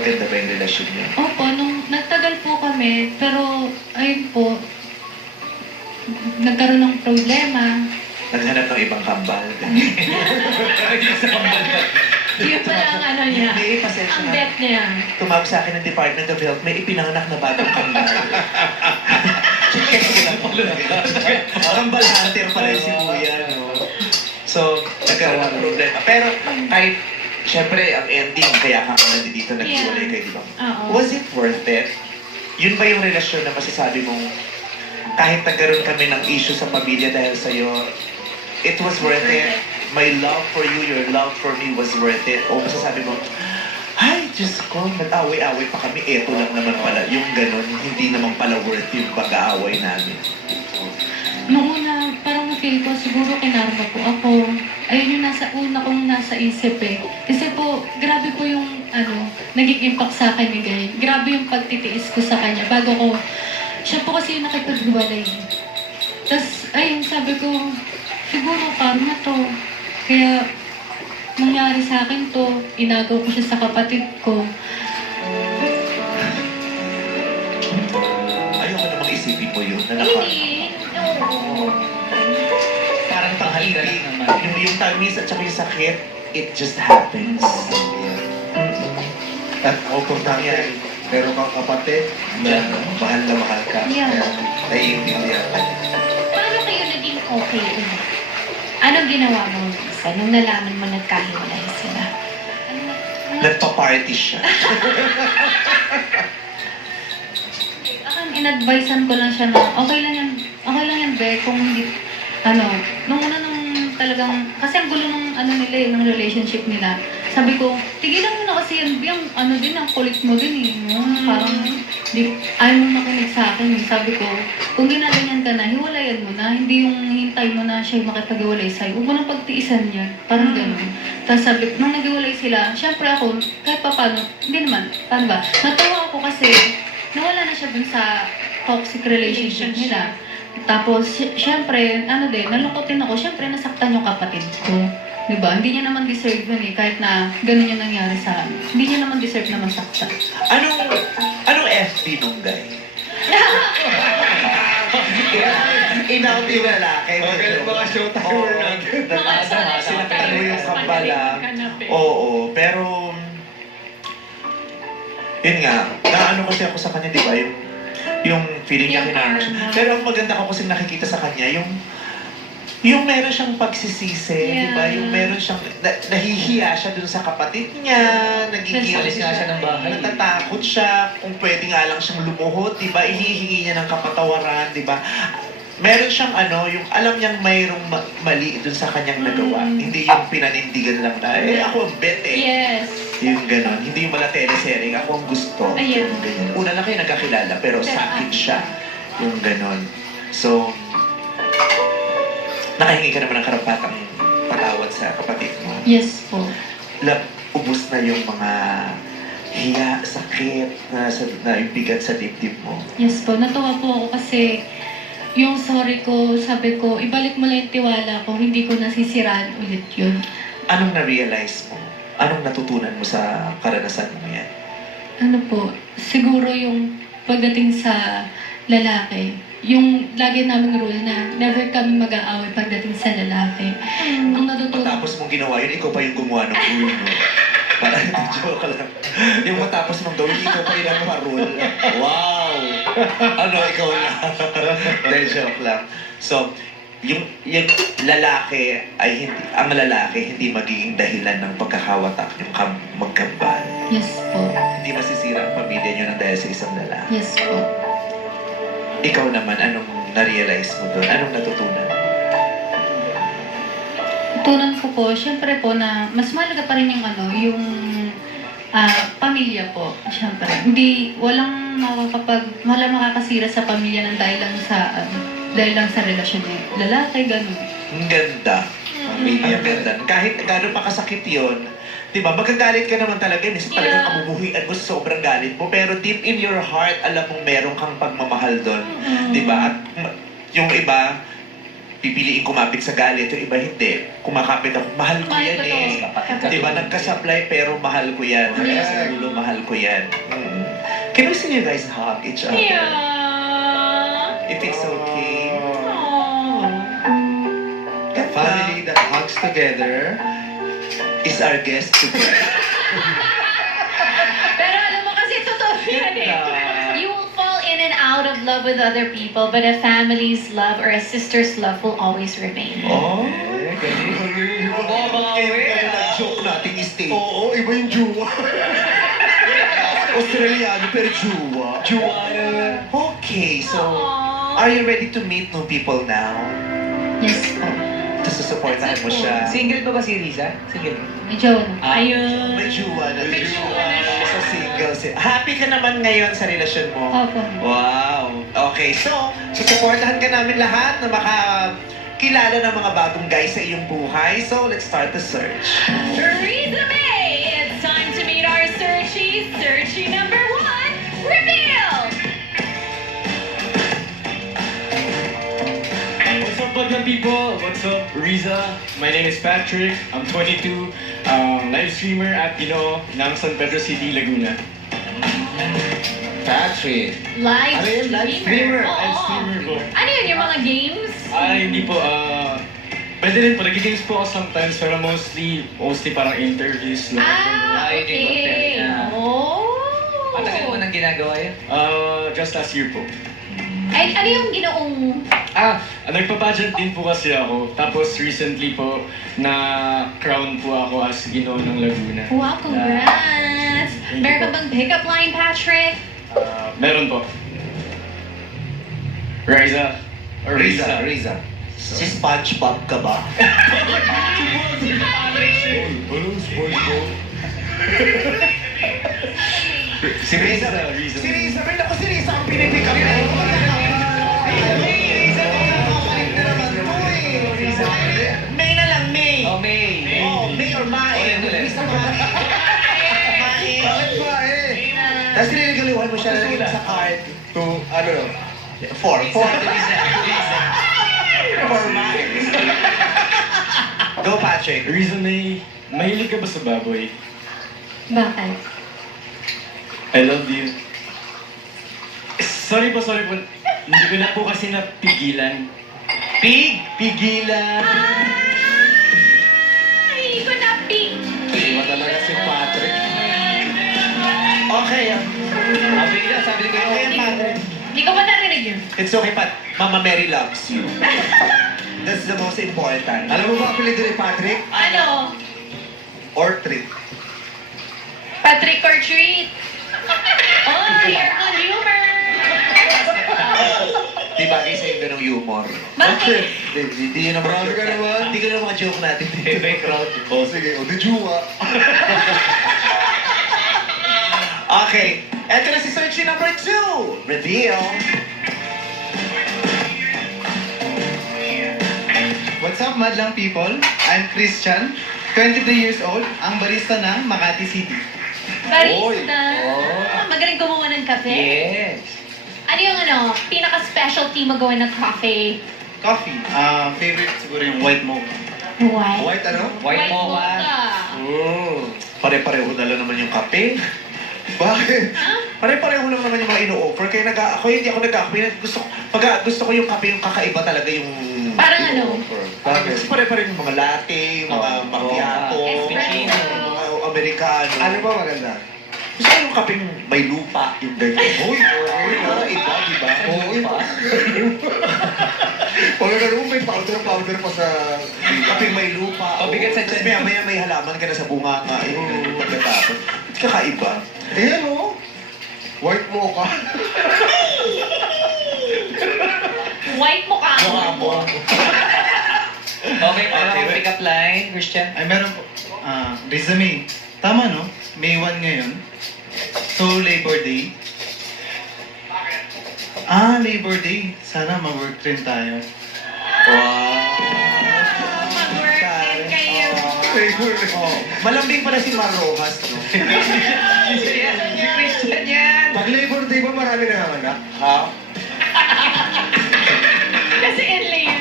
maganda ba yung relasyon niyo? Opo, nung nagtagal po kami, pero ayun po, nagkaroon ng problema. Naghanap ng ibang kambal. Yun pala ang ano niya, Hindi, pasensya ang na. bet niya. Tumawag sa akin ng Department of Health, may ipinanganak na bagong kambal. Check ko lang. Kambal hunter pala yung si Kuya, no? So, nagkaroon ng problema. Pero kahit, syempre, ang ending, kaya ka nandito naghiwalay kayo, di ba? Oo. Was it worth it? Yun ba yung relasyon na masasabi mong kahit nagkaroon kami ng issue sa pamilya dahil sa'yo, it was worth it? My love for you, your love for me was worth it? O masasabi mo, ay, Diyos ko, nag-away-away pa kami, eto lang naman pala. Yung ganun, hindi naman pala worth yung pag-aaway namin. Noong una, parang feel ko, siguro kinarma po ako. Ayun yung una kong nasa isip eh. Kasi po, grabe po yung, naging impact sa akin ni Guy. Grabe yung pagtitiis ko sa kanya. Bago ko, siya po kasi yung nakipaghiwalay. Tapos, ayun, sabi ko, siguro karma to. Kaya, nangyari sa akin to, inagaw ko siya sa kapatid ko. Ayoko namang isipin mo yun, na naka... Hindi, no. Parang tanghalian naman. Yung tamis at saka yung sakit, it just happens. At importante, meron kang kapatid na mahal ka. Yeah. Kaya naiintindihan ka. Paano kayo naging okay ulit? Anong ginawa mo, Lisa, nung nalaman mo nagkahiwalay sila? Nagpa-party siya. Akin, in-advisean ko lang siya na okay lang yan, Be, kung hindi, nung una nung talagang, kasi ang gulo ng, nila ng relationship nila. Sabi ko, tigilan mo na kasi yan, Be, ang kulit mo din eh, no? Parang, ayaw mo makinig sa akin eh. Sabi ko, kung ginaganyan ka na, hiwalayan mo na, hindi yung hintay mo na siya makipag-iwalay sa'yo. Huwag mo nang pagtiisan yan, parang gano'n. Tapos sabi ko, nung nag-iwalay sila, syempre ako, kahit pa paano, hindi naman, paano ba? Natawa ako kasi, nawala na siya dun sa toxic relationship nila. Tapos, syempre, nalungkot din ako. Syempre, nasaktan yung kapatid ko. Diba? Hindi niya naman deserve yun eh, kahit na ganun yung nangyari sa amin. Hindi niya naman deserve na masaktan. Anong FB nung guy? Inaw yung lalaki. Okay, baka showtimer natin. Sinaktan mo yung kambala. Oo, pero... Yun nga, naano kasi ako sa kanya, di ba? Yung feeling niya kinano siya. Pero ang maganda ko kasi nakikita sa kanya, yung meron siyang pagsisisi, di ba? Yung meron siyang, nahihiya siya dun sa kapatid niya, nagigil Alis nga siya ng bahay. natatakot siya, kung pwede nga lang siyang lumuhod, di ba? Ihihingi niya ng kapatawaran, di ba? Meron siyang yung alam niyang mayroong mali dun sa kanyang nagawa. Hindi yung pinanindigan lang na, ako ang bet eh. Yes. Yung gano'n, hindi yung mala teleserye, ako ang gusto. Ayan. Yung ganyan. Una lang kayo nagkakilala, pero sakit siya. Yung gano'n. So, nakahingi ka naman ng karapatang patawad sa kapatid mo. Yes po. Ubus na yung mga hiya, sakit, na yung bigat sa dibdib mo. Yes po. Natuwa po ako kasi yung sorry ko, sabi ko, ibalik mo lang yung tiwala ko, hindi ko nasisiraan ulit yun. Anong na-realize mo? Anong natutunan mo sa karanasan mo yan? Siguro yung pagdating sa lalaki, yung lagi naming rule na never kami mag-aaway pagdating sa lalaki. Ang natutunan, Matapos mong ginawa yun, ikaw pa yung gumawa ng rule mo. Parang joke lang. Yung matapos mong gawin, ikaw pa yung nagpa-rule. Wow! Ikaw lang. Dahil joke lang. So, yung lalaki ay ang lalaki hindi magiging dahilan ng pagkakawatak yung magkambal. yes po. Hindi masisira ang pamilya nyo ng dahil sa isang lalaki. Yes po. Ikaw naman, anong na-realize mo doon? Anong natutunan? Tunan ko po, syempre po na mas mahalaga pa rin yung pamilya po, syempre. Walang makakasira sa pamilya ng dahil lang sa relasyon ng lalaki, gano'n. Ang ganda. Pamilya, ang ganda. Kahit gano'n pa kasakit yun, di ba, magkagalit ka naman talaga, minsan talagang kabubuhian mo sa sobrang galit mo, pero deep in your heart, alam mong meron kang pagmamahal doon. Di ba? At yung iba, pipiliin kumapit sa galit, yung iba hindi. Kumakapit ako, mahal ko Mahal yan ko to. eh. Kapatid. Di ba, nagkasablay pero mahal ko yan. Kaya sa dulo, mahal ko yan. Can we see you guys hug each other? Yeah. If it's okay. Aww. A family that hugs together. Is our guest today. Pero alam mo kasi totoo yan eh. You will fall in and out of love with other people, but a family's love or a sister's love will always remain. Oh? Joke nating state. Oo, iba yung juwa. Australiano pero juwa. Okay, so Aww. are you ready to meet new people now? Yes po. Tapos susuportahan mo siya. Single pa ba si Riza? Single. Medyo, Ayun. May juwa na. May juwa na siya. So single si. Happy ka naman ngayon sa relasyon mo? Opo. Wow. Okay, so susuportahan ka namin lahat na makakilala ng mga bagong guys sa iyong buhay. So let's start the search. Theresa May! It's time to meet our searchies. Searchie number 1, reveal! What's up, Bagman people? What's up, Riza? My name is Patrick. I'm 22, live streamer at ng San Pedro City, Laguna. Patrick. Live Ano yun? Live streamer. Live Oo. streamer po. Ano yun, yung mga games? Hindi po, pwede rin po, nag-games po ako sometimes, pero mostly parang interviews lang. Ah, okay. Oh. Matagal mo nang ginagawa yun? Just last year po. Ay, ano yung ginoong... Nagpa-pageant din po kasi ako. Tapos recently po, na-crown po ako as Ginoo ng Laguna. Wow, congrats! Thank you Meron ka po. bang pick-up line, Patrick? Meron po. Riza. Or Riza. Riza. Si SpongeBob ka ba? Balloons, boys, boys. Si Riza. Riza. Si Riza. May naku, si Riza ang pinipick up na. May na lang, May. Oh, May. Oh, May or Mae. Riza Mae. Mae. Bakit ba eh? Tapos nililigaluhan mo siya lalagyan mo sa card. To, ano? Four. Riza. For Mae. Go, Patrick. Riza, mahilig ka ba sa baboy? Bakit? I love you. Sorry po. Hindi ko na po kasi napigilan. Pigilan! Ay, ko na pink. Iba talaga si Patrick. Okay. Sabi nila, sabi ko Okay, yun. Patrick. Hindi ko ba narinig yun? It's okay, Pat. Mama Mary loves you. That's the most important. Alam mo ba apelido ni Patrick? Ano? Or trick. Patrick or treat? Oh, you're good humor! Di bagay sa yung ganong humor. Bakit? Di yun ang mga Grabe joke ka naman. Di ko na mga joke natin. May crowd. Oh, sige. O, di juwa. Okay. Ito na si search number 2. Reveal. What's up, madlang people? I'm Christian, 23 years old, ang barista ng Makati City. Barista. Oh. Magaling gumawa ng kape? Yes. Ano yung pinaka-specialty mo gawin ng cafe? Coffee. Favorite siguro yung white mocha. White. White ano? White mocha. Pare-pareho na lang naman yung kape. Bakit? Pare-pareho lang naman yung mga ino-offer. Kaya ako hindi ako nag-kape. Gusto ko yung kape yung kakaiba talaga yung Parang ano? ino-offer. Kasi pare-pareho yung mga latte, yung mga macchiato, Espresso. yung mga Americano. Ano ba maganda? Gusto ko yung kape may lupa, yung ganyan. Uy, iba, di ba? Oo, iba. Pag gano'n, may powder pa sa... Kape may lupa. Pabigat sa Tapos tiyan. maya may halaman ka na sa bunga nga. Pagkatapos. Kakaiba. Ayan o. White mocha. White mukha mo. Mukha mo. Okay, meron akong pick-up line, Christian. Ay, meron po. Resume. Tama, no? May 1 ngayon. So, Labor Day. Labor Day. Sana mag-work rin tayo. Mag-work din kayo. Oh, malambing pala si Mar Rojas, no? Si Christian yan. Pag Labor Day ba marami na naman na? Ha? Kasi in layer.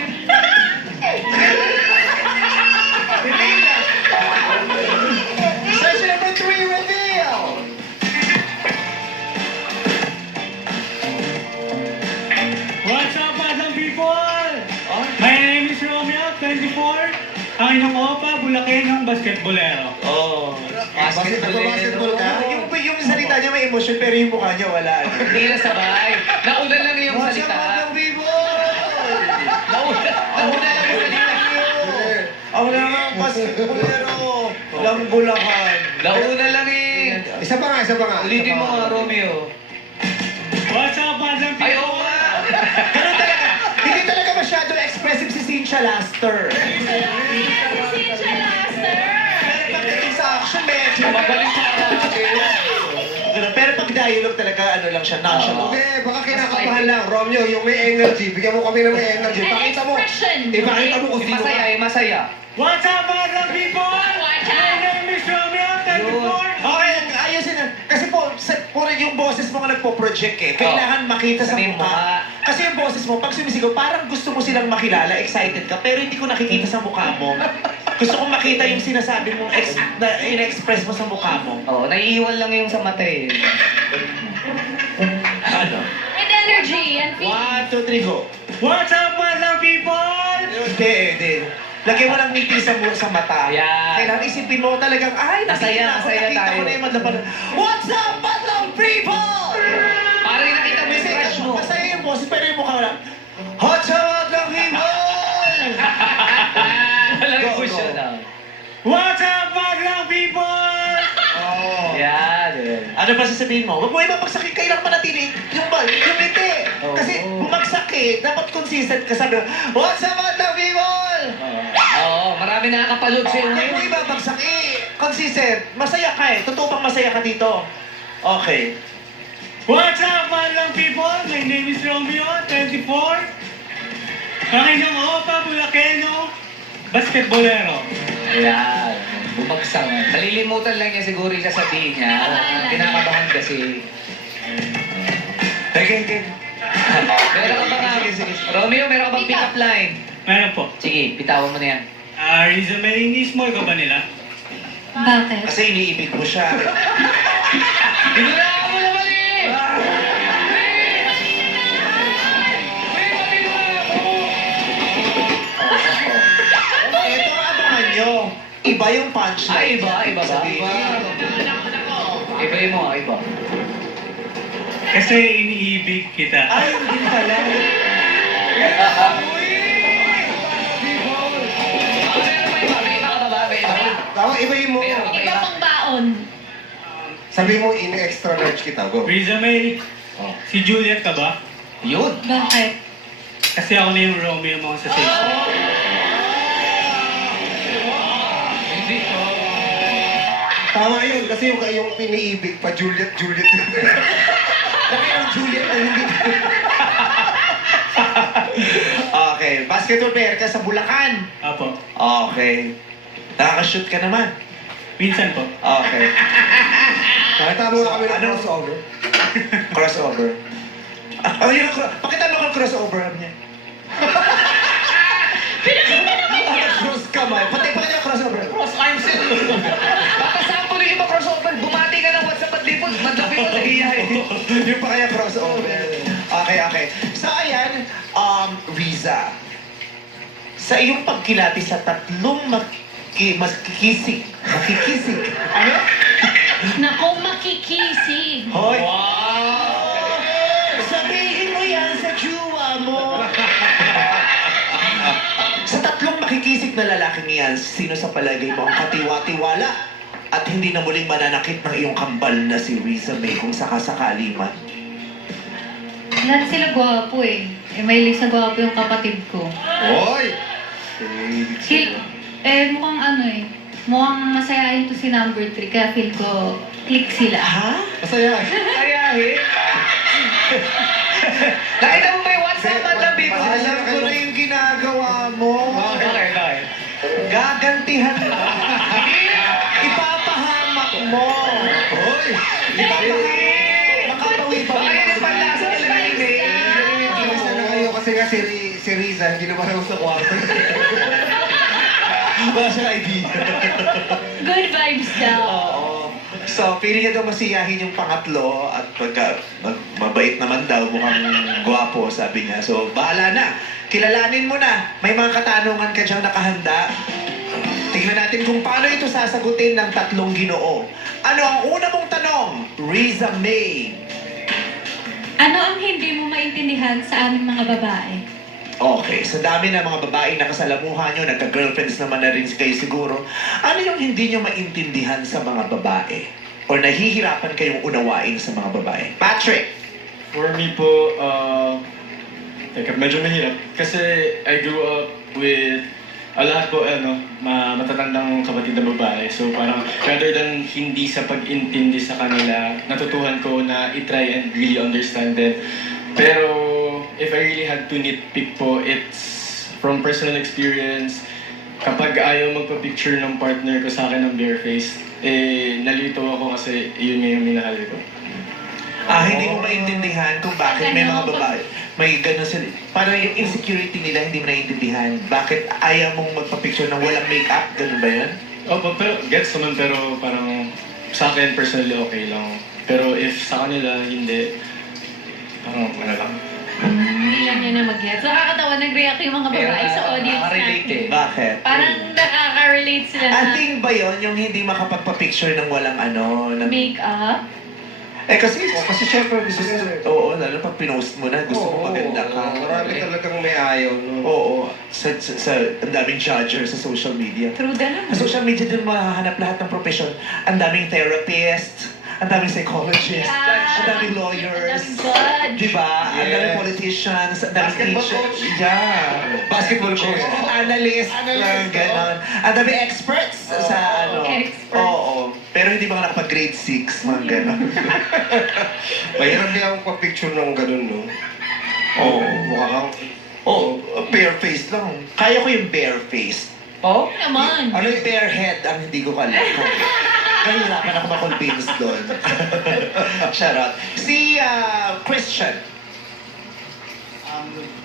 Ang inyong opa, Bulakenong basketbolero. Oh. Basketball ka? Yung salita niya may emotion, pero yung mukha niya wala. Hindi na sabay. Nauna lang yung What's salita. up, mga people? Nauna lang yung salita. Ako na nga, basketballero. Lang Bulacan. Nauna lang eh. Isa pa nga. Ulitin mo nga, Romeo. What's up, madam Ay, oo nga. Ganun talaga. Hindi talaga masyado expressive si Cynthia Laster. Pero pagdating sa action, medyo Magaling sa karate. Ganun. Pero pag dialogue talaga, ano lang siya, nonchalant. Hindi, baka kinakabahan lang. Romeo, yung may energy. Bigyan mo kami ng may energy. An Pakita mo. expression. Ipakita mo kung sino ka. Masaya, masaya. What's up, madam people? Watch My out. name is Romeo, 24. Okay, ayusin na. Kasi puro yung boses mo nga nagpo-project eh. Kailangan makita sa Sabihin mo mukha. Kasi yung boses mo, pag sumisigaw, parang gusto mo silang makilala, excited ka, pero hindi ko nakikita sa mukha mo. Gusto kong makita yung sinasabi mong na in-express mo sa mukha mo. Oo, naiiwan lang yung sa mata eh. Ano? And energy and feeling. 1, 2, 3, go. What's up, madam people? Hindi. Lagyan mo ng ngiti sa mata. Yan. Kailangan isipin mo talagang, ay, Masaya, masaya nakita tayo. ko na yung madlapan. What's up, madlang people? Parang nakita mo yung Kasi crush mo. masaya yung boses, pero yung mukha wala. What's up, madlang people? Walang Go, push go. yun ah. What's up, madam people? Oh. Yan. Ano ba sasabihin mo? Huwag mo ibabagsakin, kailangan manatili yung ngiti. Oo. Kasi bumagsak eh, dapat consistent ka sabi mo, what's up, madlang people? Oo, marami nakakapalood sa'yo Huwag mo ngayon. ibabagsak eh. Consistent. Masaya ka eh. Totoo bang masaya ka dito? Okay. What's up, madam people? My name is Romeo, 24. Ang inyong opa, Bulakenong basketbolero. Ayan. Bumagsak. Nalilimutan lang niya siguro yung sasabihin niya. Kinakabahan lang. Kinakabahan kasi. Okay. Meron ka ba nga? Romeo, meron ka bang Pick up. pick-up line? Meron po. Sige, bitawan mo na yan. Riza Marinismo, ikaw ba nila? Bakit? Kasi iniibig mo siya. Binulaan mo na mali! Ito ang abangan nyo. Iba yung punchline. Ay, iba ba? Sabihin. Iba yung mga iba. Kasi iniibig kita. Ay, hindi pala. Meron ba iba? May iba ka ba ba? May iba ka? Tama, ibahin mo. Meron. Iba pang baon. Sabi mo, in-extra large kita. Go. Riza May, si Juliet ka ba? Yun. Bakit? Kasi ako na yung Romeo mo sa stage. Hindi ko. Tama yun, kasi yung piniibig pa, Juliet. Laki ng Juliet na hindi. Okay. Basketball player ka sa Bulacan. Apo. Okay. Nakaka-shoot ka naman. Minsan po. Okay. Pakita mo na kami ng Ano? crossover. Crossover. Yun, pakita mo kang crossover niya. Cross kamay. Pakita mo crossover. Cross arms yun. Baka sample yung iba crossover. Bumati ka ng WhatsApp at lipod. Madlapi mo nahihiyain. Yung pa kaya crossover. Okay. So, ayan, Riza. Sa iyong pagkilati sa tatlong makikisig. Ano? Naku, makikisig. Hoy! Wow! Sabihin mo yan sa jowa mo. Sa tatlong makikisig na lalaking yan, sino sa palagay mo ang katiwa-tiwala at hindi na muling mananakit ng iyong kambal na si Riza May kung sakasakali man? Lahat sila gwapo eh. Mahilig sa gwapo yung kapatid ko. Hoy! Mukhang ano eh. Mukhang masayahin to si number 3. Kaya feel ko, click sila. Ha? Masaya. Ayahin. Nakita mo ba yung WhatsApp at lang people? Alam ko na yung ginagawa mo. Bakit? Gagantihan mo. Ipapahamak mo. Hoy! Makapawi pa. Baka yun yung panlasa nila ng email. Kilasa na kayo kasi nga si Riza, hindi naman ako sa kwarto. Wala siyang idea. Good vibes daw. Oo. So, pili niya daw masiyahin yung pangatlo at pagka mabait naman daw, mukhang gwapo, sabi niya. So, bahala na. Kilalanin mo na. May mga katanungan ka diyang nakahanda. Tingnan natin kung paano ito sasagutin ng tatlong Ginoo. Ano ang una mong tanong? Riza May. Ano ang hindi mo maintindihan sa aming mga babae? Okay, sa dami ng mga babaeng nakasalamuhan nyo, nagka-girlfriends naman na rin kayo siguro, ano yung hindi nyo maintindihan sa mga babae? Or nahihirapan kayong unawain sa mga babae? Patrick! For me po, medyo mahirap. Kasi I grew up with lahat po, matatandang kapatid na babae. So parang, rather than hindi sa pag-intindi sa kanila, natutuhan ko na i-try and really understand them. Pero, if I really had to nitpick po, it's from personal experience. Kapag ayaw magpa-picture ng partner ko sa akin ng bareface, nalito ako kasi yun nga yung minahal ko. Hindi mo maintindihan kung bakit may mga babae. May gano'n sila. Parang yung insecurity nila hindi mo naiintindihan. Bakit ayaw mong magpa-picture ng walang makeup? Ganun ba yun? Opo, pero gets naman, pero parang sa akin personally okay lang. Pero if sa kanila hindi, parang ano lang. Hindi lang niya na mag-get. So, nakakatawa, nag-react yung mga babae sa audience Nakaka-relate natin. eh. Bakit? Parang nakaka-relate sila na Ating ba yun yung hindi makapagpa-picture ng walang ng... make-up. kasi... Kasi syempre gusto nila. Oo, lalo pag pinost mo na, gusto mo maganda ka. Marami talagang may ayaw, no? Oo, sa ang daming judger sa social media. True din naman. Sa social media din mahahanap lahat ng profession. Ang daming therapist, ang daming psychologist, ang daming lawyers. Ang daming judge. Diba? Ang daming Yes. politicians, ang daming Basketball teachers. coach. Yeah. Basketball coach. Analyst. Ganon. Ang daming experts sa Experts. Oo. Pero hindi ba ka nakapag-grade 6? Mga ganon. Mahirap din akong pa-picture ng ganun, no? Oo. Mukha kang... Oh, bare face lang. Kaya ko yung bare face. Oh? Naman. Ano yung bare head ang hindi ko kaya. Kahirapan ako ma-convince doon. Charot. Si Christian.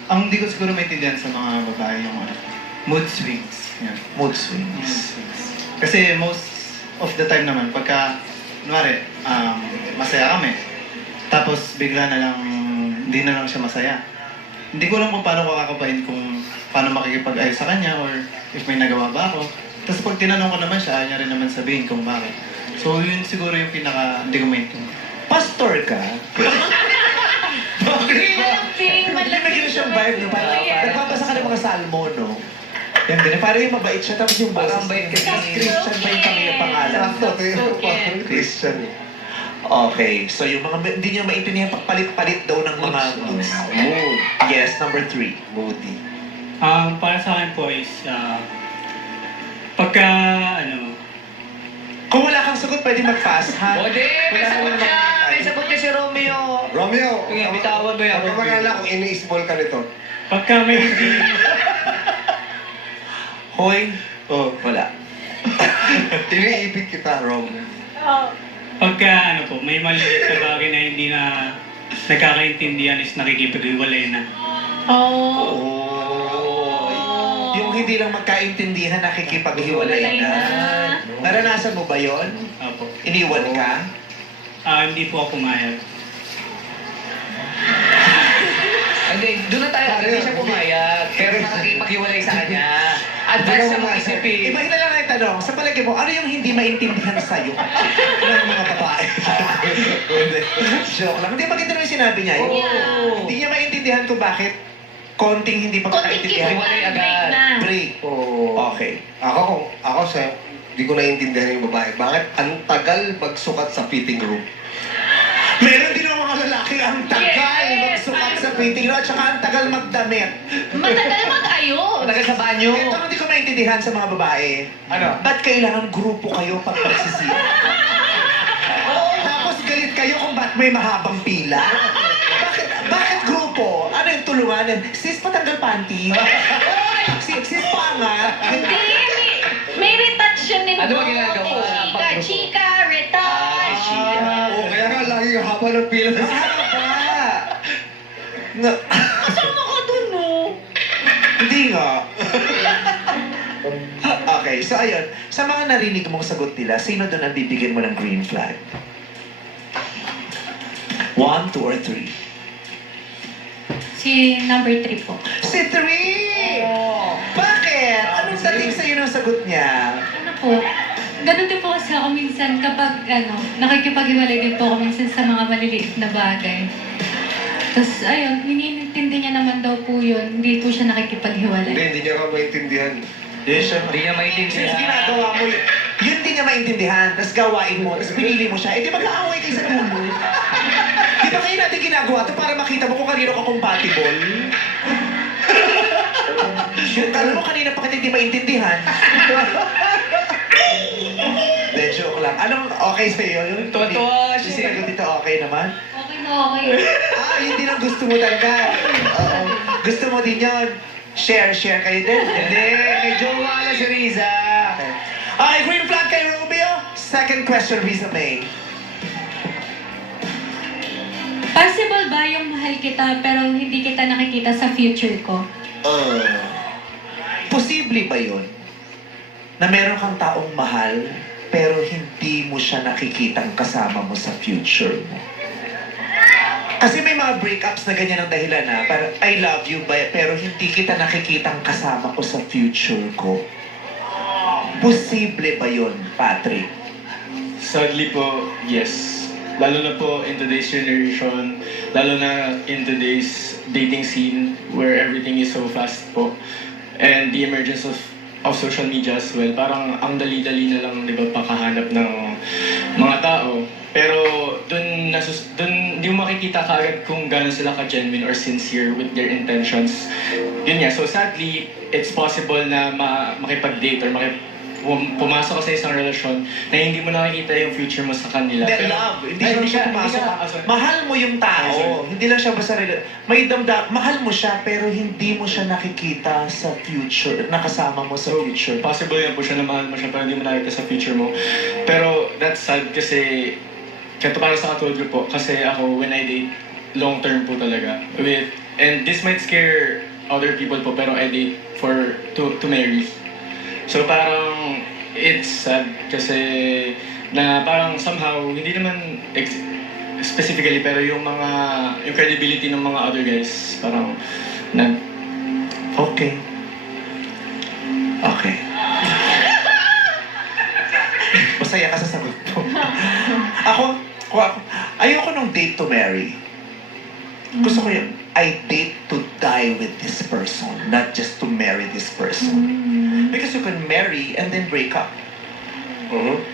Ang hindi ko siguro maintindihan sa mga babae yung mood swings. Yan. Mood swings. Kasi most of the time naman, pagka, kunwari, masaya kami, tapos bigla na lang, hindi na lang siya masaya. Hindi ko alam kung paano ko kakabahin kung paano makikipag-ayos sa kanya or if may nagawa ba ako. Tapos pag tinanong ko naman siya, ayaw niya rin naman sabihin kung bakit. So yun siguro yung pinaka, hindi ko maintindihan. Pastor ka? Bakit ba? Being Hindi ba gano'n siyang vibe, no? Parang nagbabasa ka ng mga salmo, no? Yan din. Parang yung mabait siya, tapos yung boses. Parang bait kasi. Christian ba yung kanyang pangalan? Christian. Okay, so yung mga hindi niya maintindihan, palit-palit daw ng mga moods. Mood. Yes, number 3. Moody. Para sa akin po is, pagka, Kung wala kang sagot, pwede mag-pass, ha? O di, may sagot niya! May sagot niya si Romeo! Romeo! Sige, bitawan mo yan. Huwag ka mag-alala kung ini-small ka nito. pagka may hindi, Hoy, Oh, wala. iniibig kita, Rom. pagka may maliit na bagay na hindi na nagkakaintindihan is nakikipag-iwalay na. Yung hindi lang magkaintindihan, nakikipaghiwalay na. Naranasan mo ba yon? Opo. Iniwan ka? Hindi po ako pumayag. Hindi, doon na tayo. Hindi siya pumayag. Pero nakakipaghiwalay sa kanya. Advance siya mag-isipin. Iba na lang ang tanong, sa palagay mo, ano yung hindi maintindihan sa'yo ng mga babae? Joke lang. Hindi, maganda naman yung sinabi niya. Yeah. Hindi niya maintindihan kung bakit konting hindi Konting pagkakaintindihan. Hiwalay break agad. na. Break. Oh. Okay. Ako hindi ko naiintindihan yung babae. Bakit ang tagal magsukat sa fitting room? Meron din ang mga lalaki ang tagal Yes! magsukat sa fitting room at saka ang tagal magdamit. Matagal mag-ayos. Matagal sa banyo. Ito ang hindi ko maintindihan sa mga babae. Ano? Ba't kailangan grupo kayo pag magsisira? Tapos galit kayo kung ba't may mahabang pila? Bakit grupo? Ano yung tulungan? Sis, patanggal panty. Sis, pangat. Hindi, may retouch yun din. Ano ba ginagawa? Chika, retouch. Kaya nga lagi yung haba ng pila. Mahaba. No. Kasama ka dun, no? Hindi nga. Okay, so ayun. Sa mga narinig mong sagot nila, sino doon ang bibigyan mo ng green flag? 1, 2, or 3? Si number 3 po. Si 3! Bakit? Anong dating sa'yo ng sagot niya? Ano po, ganun din po kasi ako minsan kapag nakikipag-iwalay din po ako minsan sa mga maliliit na bagay. Tapos ayun, hinintindi niya naman daw po yun, hindi po siya nakikipaghiwalay. Hindi niya ka maintindihan. Yes, siya. Hindi niya Since maintindihan. ginagawa mo yun din niya maintindihan, tapos gawain mo, tapos pinili mo siya, di mag-aaway kayo sa dulo. Di ba kayo natin ginagawa ito para makita mo kung kanino ka compatible? Yung alam mo kanina pa kita hindi maintindihan. De, joke lang. Anong okay sa'yo? Yung Totoo, yung sinagot dito okay naman? Okay na okay. Yun din ang gusto mo talaga. Oo. Gusto mo din yun. Share kayo din. Hindi, may jowa lang si Riza. Okay, green flag kay Romeo. Second question, Riza May. Possible ba yung mahal kita pero hindi kita nakikita sa future ko? Posible ba yun? Na meron kang taong mahal, pero hindi mo siya nakikitang kasama mo sa future mo. Kasi may mga breakups na ganyan ang dahilan na, parang I love you, pero hindi kita nakikitang kasama ko sa future ko. Posible ba yun, Patrick? Sadly po, yes. Lalo na po in today's generation, lalo na in today's dating scene where everything is so fast po. And the emergence of social media as well. Parang ang dali-dali na lang, di ba, pakahanap ng mga tao. Pero dun di mo makikita kaagad kung gano'n sila ka-genuine or sincere with their intentions. Yun nga, so sadly, it's possible na makipag-date or pumasok ka sa isang relasyon na hindi mo nakikita yung future mo sa kanila. Hindi, love. Hindi siya pumasok. Mahal mo yung tao. Hindi lang siya basta may mahal mo siya pero hindi mo siya nakikita sa future. Nakasama mo sa future. Possible yan po siya na mahal mo siya pero hindi mo nakikita sa future mo. Pero that's sad kasi kaya para sa katulad ko po, kasi ako when I date, long term po talaga. And this might scare other people po pero I date to marry. So parang it's sad kasi na parang somehow hindi naman specifically pero yung credibility ng mga other guys parang Okay. Masaya ka sa sagot mo. Ako, ayoko nung date to marry. Gusto ko yun. I date to die with this person, not just to marry this person. Because you can marry and then break up.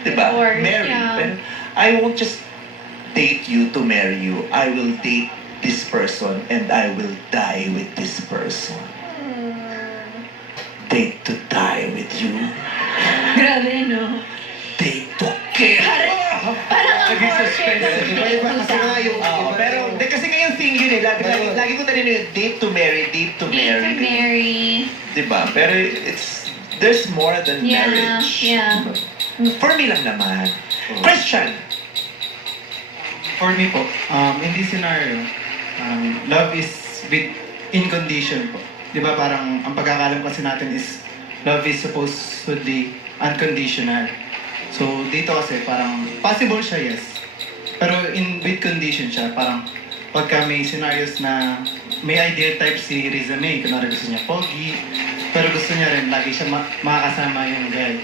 Diba? Or, Marry. yeah. Pero I won't just date you to marry you. I will date this person and I will die with this person. Date to die with you. Grabe, no? Date to kill. Parang ang portrait ng Iba-iba kasi nga yung... Pero, kasi nga yung thing yun eh. Lagi ko narinig yung date to marry, date to Date marry. to marry. Diba? Pero there's more than Yeah, marriage. yeah. For me lang naman. Christian. For me po, in this scenario, love is in condition po. Di ba parang ang pagkakalam kasi natin is love is supposed to be unconditional. So dito kasi parang possible siya, yes. Pero with condition siya, parang pagka may scenarios na may ideal type si Riza May, kunwari gusto niya pogi, pero gusto niya rin lagi siya makakasama yung guy.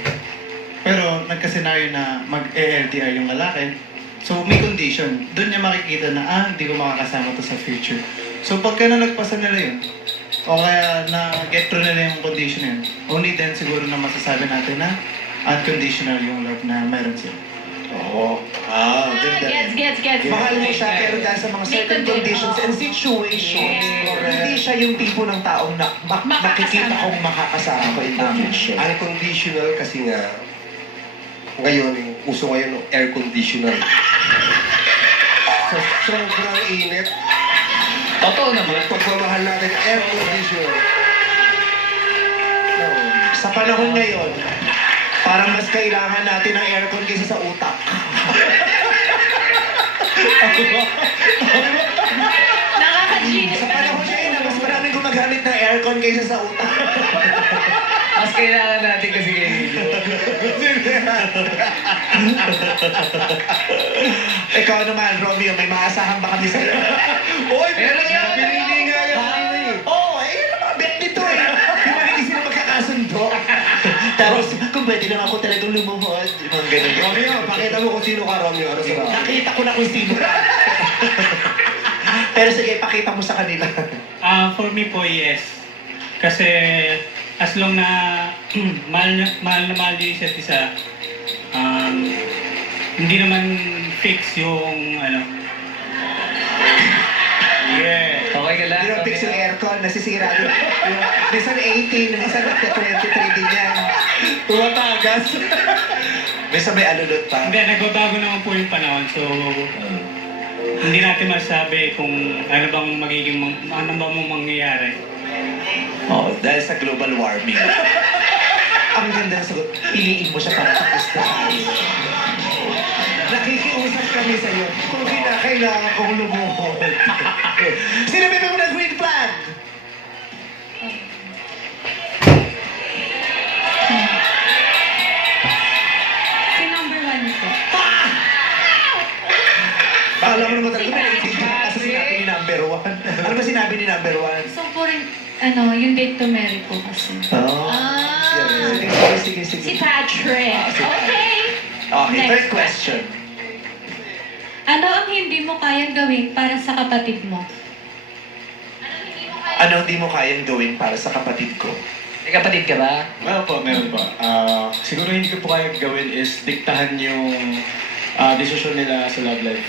Pero nagka-scenario na mag-LDR yung lalaki, so may condition. Doon niya makikita na, hindi ko makakasama to sa future. So pagka nalagpasan nila yun, o kaya na-get through nila yung condition na yun, only then siguro na masasabi natin na unconditional yung love na meron sila. Oo. Ganda. Gets. Mahal mo siya pero dahil sa mga certain May conditions and situations, hindi siya yung tipo ng taong nakikita kong makakasama ko in the future. Unconditional kasi nga, ngayon, uso ngayon ng air conditioner. Sa sobrang init, Totoo naman. pagmamahal natin, air conditioner. Sa panahon ngayon, parang mas kailangan natin ng aircon kaysa sa utak. Nakaka-genius. Sa panahon ngayon, mas maraming gumagamit ng aircon kaysa sa utak. Mas kailangan natin kasi kayo. Ikaw naman, Romeo, may maasahan ba kami sa'yo? Oy, Meron yan, pinili nga yan. Oo, yan ang mga bet nito eh. Di ba hindi sila magkakasundo? lumuhod. Yung mga ganun. Romeo, pakita mo kung sino ka, Romeo. Ano sa Nakita ko na kung sino ka. Pero sige, pakita mo sa kanila. For me po, yes. Kasi as long na mahal na mahal yung isa't isa, hindi naman fix yung ano. Yeah. Okay ka lang? Hindi na fix yung aircon, nasisira din. Minsan 18, minsan 23 din yan. Tumatagas. Minsan may alulot pa. Hindi, nagbabago naman po yung panahon. So, hindi natin masabi kung ano bang ano bang mangyayari. Oo, dahil sa global warming. Ang ganda ng sagot, piliin mo siya para tapos na tayo. Nakikiusap kami sa'yo kung kinakailangan kong lumuhod. Sinabi mo na green flag! Si number 1 po. Baka mo naman talaga may naintindihan kasi sinabi ni number 1. Ano ba sinabi ni number 1? So, po rin, yung date to marry po kasi. Oh. Ah, Sige. si Patrick. Okay. Okay, Next third question. Ano ang hindi mo kayang gawin para sa kapatid mo? Ano hindi mo kayang gawin para sa kapatid ko? May kapatid ka ba? Meron po. Siguro hindi ko po kaya gawin is diktahan yung desisyon nila sa love life.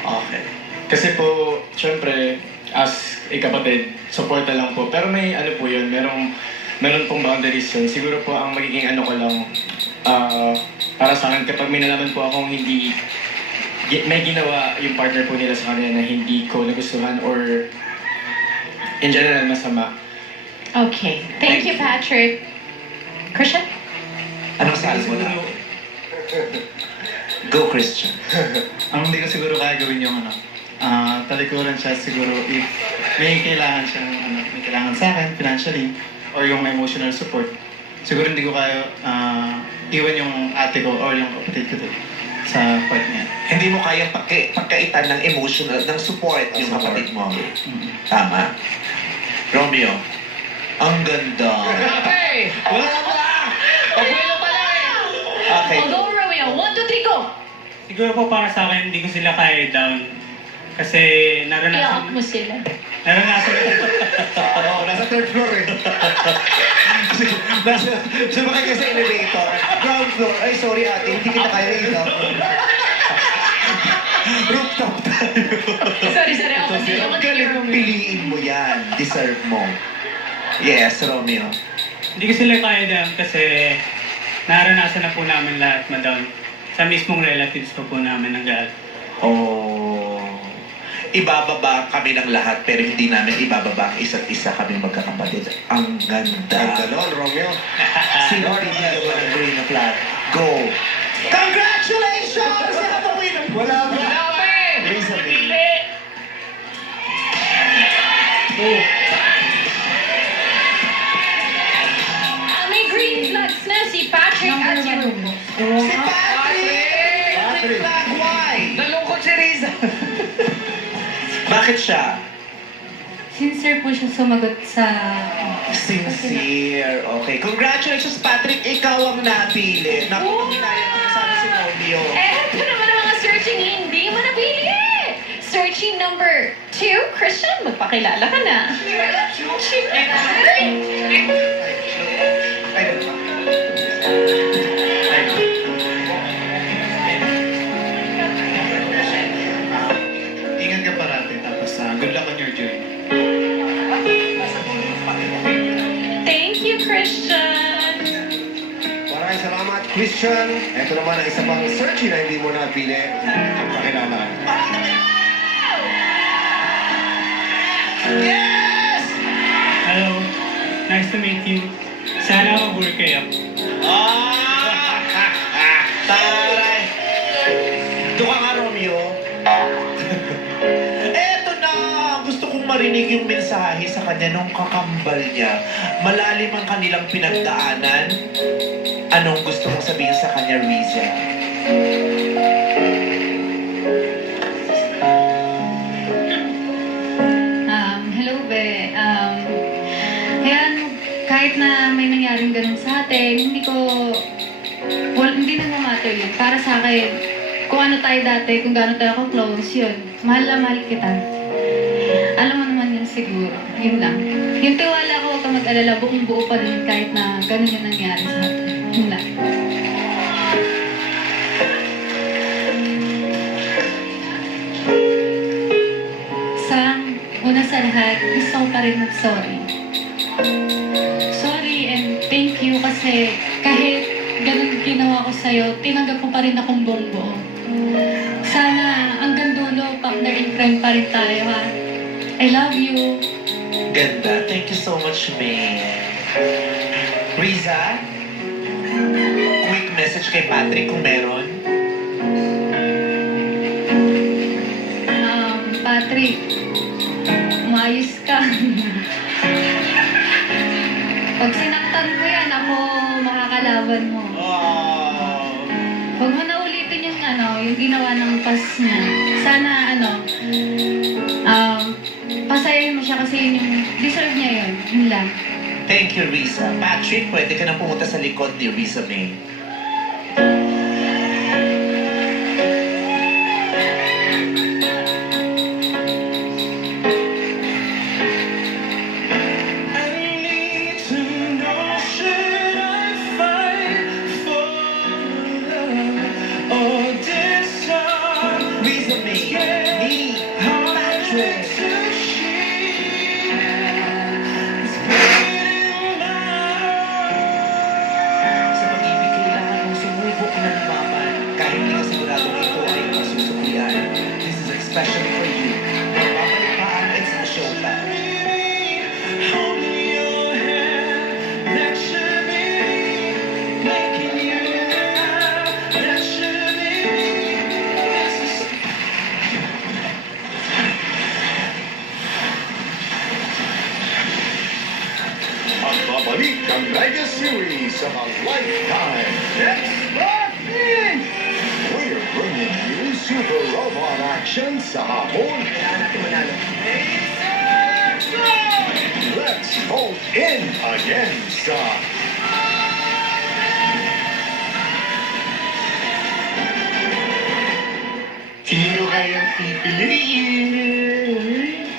Okay. Kasi po, syempre, as a kapatid, suporta lang po. Pero may ano po yun, meron pong boundaries yun. Siguro po ang magiging ano ko lang, para sa akin, kapag may nalaman po akong hindi, may ginawa yung partner po nila sa kanila na hindi ko nagustuhan or in general masama. Okay. Thank you, Patrick. Christian? Anong sabi mo na? Go, Christian. Ang hindi ko siguro kaya gawin yung talikuran siya siguro if may kailangan siyang may kailangan sa akin financially or yung emotional support. Siguro hindi ko kaya iwan yung ate ko or yung kapatid ko sa part niya. Hindi mo kayang pagkaitan ng emotional, ng support yung kapatid mo. Tama. Romeo, ang ganda. Grabe! Wala pa! Pabuelo pa lang eh! Okay. Oh, go, Romeo. 1, 2, 3, go! Siguro po para sa akin, hindi ko sila kaya down. Kasi I-up mo sila. naranasan Oo, nasa third floor eh. Sumakay ka sa elevator. Ground floor. Ay, sorry ate, hindi kita kaya ilaw. Rooftop tayo. Sorry. Ako Kasi din. ang Ako galing mong din. piliin mo yan. Deserve mo. Yes, Romeo. Hindi ko sila kaya down kasi naranasan na po namin lahat ma-down. Sa mismong relatives pa po namin nag-aal. Oh. Ibababa kami ng lahat pero hindi namin ibababa ang isa't isa kami magkakapatid. Ang ganda. Ang ganon, Romeo. Sino pipili mo ng green flag? Go! Congratulations! Sino ang winner? Wala ba? Wala pa eh! Ibig sabihin. May green flags na si Patrick at si Romeo. Si Patrick! Green flag, why? Nalungkot si Riza. Bakit siya? Sincere po siya sumagot sa... Sincere. Okay. Congratulations, Patrick. Ikaw ang napili. Naku, Wow! hinayang ko kasama si Romeo. Eto naman ang mga searching hindi mo napili. Searching number 2, Christian, magpakilala ka na. Ingat ka parati tapos good luck on your journey. Thank you, Christian. Maraming salamat, Christian. Ito naman ang isa pang searching na hindi mo napili. Pakilala. Yes! Hello, nice to meet you. Sana mag-work kayo. Taray! Doon ka nga, Romeo. Eto na! Gusto kong marinig yung mensahe sa kanya nung kakambal niya. Malalim ang kanilang pinagdaanan. Anong gusto mong sabihin sa kanya, Riza? Hello, Be. Kaya kahit na may nangyaring ganun sa atin, hindi sa akin, kung ano tayo dati, kung gaano tayo close, yun. Mahal na mahal kita. Alam mo naman yun siguro. Yun lang. Yung tiwala ko, huwag ka mag-alala, buong buo pa rin kahit na ganun yung nangyari sa atin. Yun lang. Una sa lahat, gusto ko pa rin mag-sorry. Sorry and thank you kasi kahit ganun ginawa ko sa'yo, tinanggap mo pa rin akong buong buo. Sana hanggang dulo, partner in crime pa rin tayo, ha? I love you. Ganda. Thank you so much, May. Riza, quick message kay Patrick kung meron. Patrick, umayos ka. Pag sinaktan mo yan, ako makakalaban mo. Huwag mo na ulitin yung yung ginawa ng past niya. Sana pasayahin mo siya kasi yun yung deserve niya yun. Yun lang. Thank you, Riza. Patrick, pwede ka na pumunta sa likod ni Riza May. Riza May, me, Patrick. Sa pag-ibig, kailangan mong sumubok na lumaban kahit hindi ka siguradong ito ay masusuklian. This is especially for you. Babalik pa ang It's a Showtime. Ang babalik ang mega series sa Lifetime. Expecting! We're bringing you super robot action sa hapon. Kailangan natin manalo. Let's vote in again sa Sino kayang pipiliin?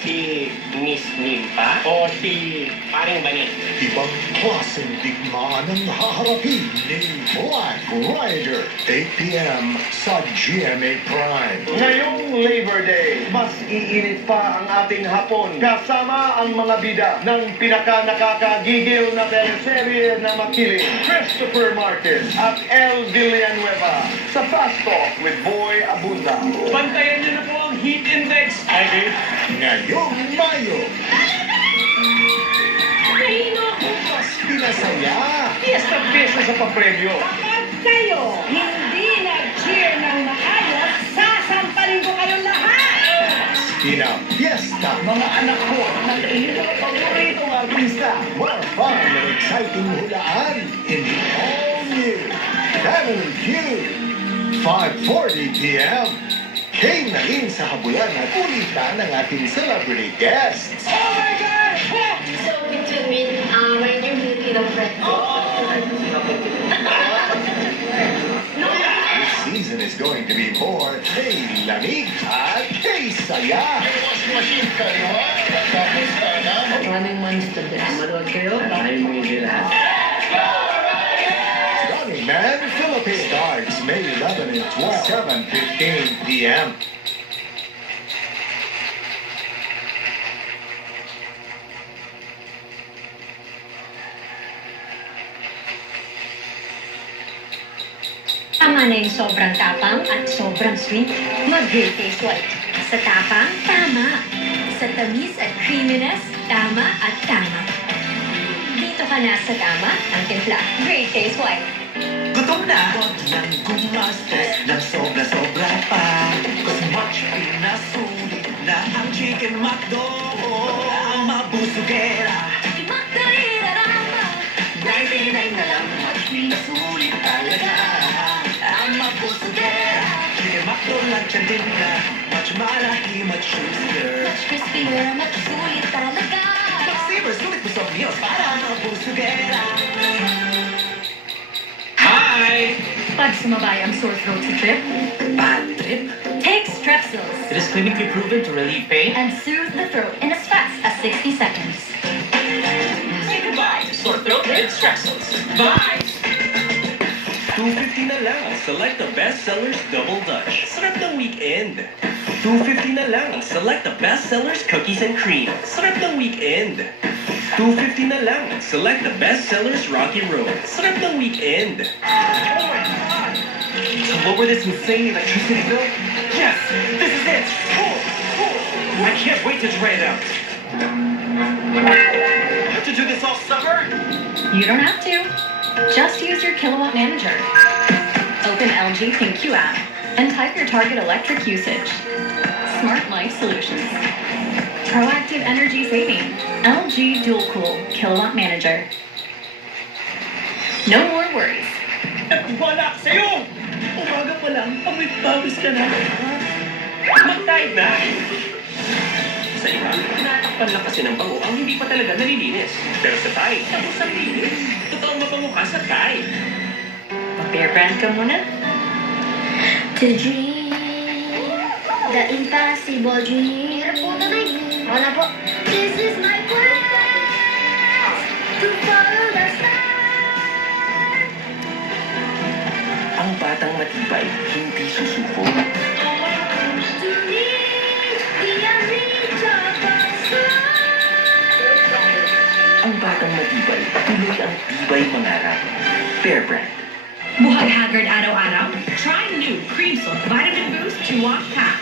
Si Miss Nimpa o si Paring Bani? ibang klaseng digmaan ang haharapin ni Black Rider. 8 p.m. sa GMA Prime. Ngayong Labor Day, mas iinit pa ang ating hapon kasama ang mga bida ng pinaka-nakakagigil na teleserye na makiling Christopher Martin at El Villanueva sa Fast Talk with Boy Abunda. Bantayan niyo na po ang heat index. Ngayong Mayo, mas pinasaya. Piyesta sa papremyo. Kapag kayo hindi nag-cheer ng maayos, sasampalin ko kayong lahat! Pinapiesta. Mga anak ko, nag-iinit ang paboritong artista. More fun and exciting hulaan in the all-new Family Feud. 5:40 p.m. Kay Nalin sa habulan at ulitan ng ating celebrity guests. Oh my God! So, between my new Filipino friend. This season is going to be more kay Lamig at kay Saya. Maraming monster din. Manood kayo? Ayaw mo hindi lahat. Running Man Philippines starts May 11 and 12, 7:15 p.m. Tama na yung sobrang tapang at sobrang sweet. Mag-Great Taste White. Sa tapang, tama. Sa tamis at creaminess, tama at tama. Dito ka na sa tama, ang timpla. Great Taste White. Gutom na? Huwag lang gumastos ng sobra-sobra pa. Cause much pinasulit na ang Chicken McDo. Ang mabusugera. Magkarirarama. 99 na lang, much pinasulit talaga. Ang mabusugera. Chicken McDo lunch and dinner. Much malaki, much juicier. Much crispier, much sulit talaga. Mag-savor, sulit mo sa meals para mabusugera. Hi! Pag sumabay ang sore throat sa trip, Bad trip? take Strepsils It is clinically proven to relieve pain. and soothe the throat in as fast as 60 seconds. Say goodbye to sore throat with Strepsils. Bye! 250 na lang ang Select the Best Sellers Double Dutch. Sarap ng weekend. 250 na lang ang Select the Best Sellers Cookies and Cream. Sarap ng weekend. 250 na lang ang Select the Best Sellers Rocky Road. Sarap ng weekend. Oh my God! To lower this insane electricity bill? Yes, this is it! I can't wait to try it out. Have to do this all summer? You don't have to. Just use your Kilowatt Manager. Open LG ThinQ app and type your target electric usage. Smart Life Solutions. Proactive energy saving. LG Dual Cool Kilowatt Manager. No more worries. Wala sa'yo! Umaga pa lang, pawis ka na. Mag-tide na! Sa iba, tinatakpan lang kasi ng bango ang hindi pa talaga nalilinis. Pero sa Tide, tapos ang linis. Totoong mabango ka sa Tide. Mag-bear brand ka muna? To dream the impossible dream. Hirap po tunay. Wala po. This is my quest to follow the star. Ang batang matibay, hindi susuko. To reach the unreachable star. Ang batang matibay, tuloy ang tibay mangarap. Bear Brand. Buhay haggard araw-araw? Try new Cream Silk Vitamin Boost 2-Wash Pack.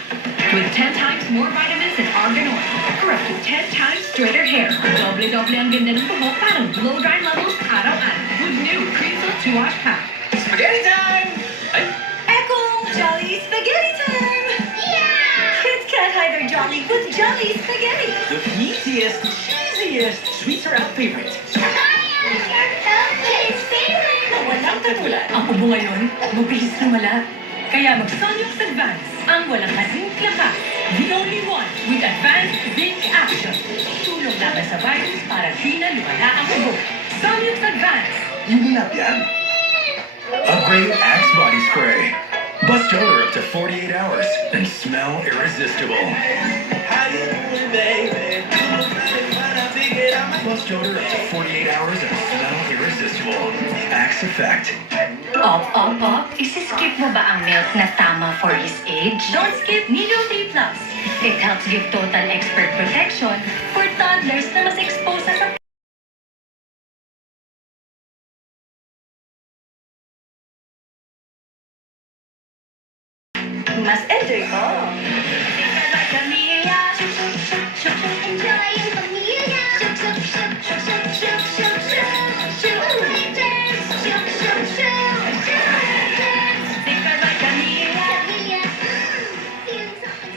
With 10 times more vitamins than argan oil for up to 10 times straighter hair. Doble-doble ang ganda ng buhok para blow-dry levels araw-araw. With new Cream Silk 2-Wash Pack. Spaghetti time! Ay, Echo! Jolly Spaghetti time! Yeah! Kids can't hide their jolly with Jolly Spaghetti. The easiest, cheesiest, sweets are our favorite. It's favorite. Na walang katulad. Ang ubo ngayon, mabilis lumala. Kaya mag-Sonyx Advance, ang walang kasing lakas. The only one with advanced zinc action. Tulong laban sa virus para di na lumala ang ubo. Sonyx Advance. Hindi na yan. Upgrade Axe Body Spray. Bust odor up to 48 hours and smell irresistible. How you doing, baby? Bust odor up to 48 hours and smell irresistible. Axe Effect. Op. Isi-skip mo ba ang milk na tama for his age? Don't skip Nido 3 Plus. It helps give total expert protection for toddlers na mas exposed sa mas enjoy ko. Enjoy yung pamilya. Shuk, shuk, shuk, shuk, shuk, shuk, shuk, shuk, shuk. Dance. Shuk, shuk, shuk, shuk, dance. Pamilya. Feeling something.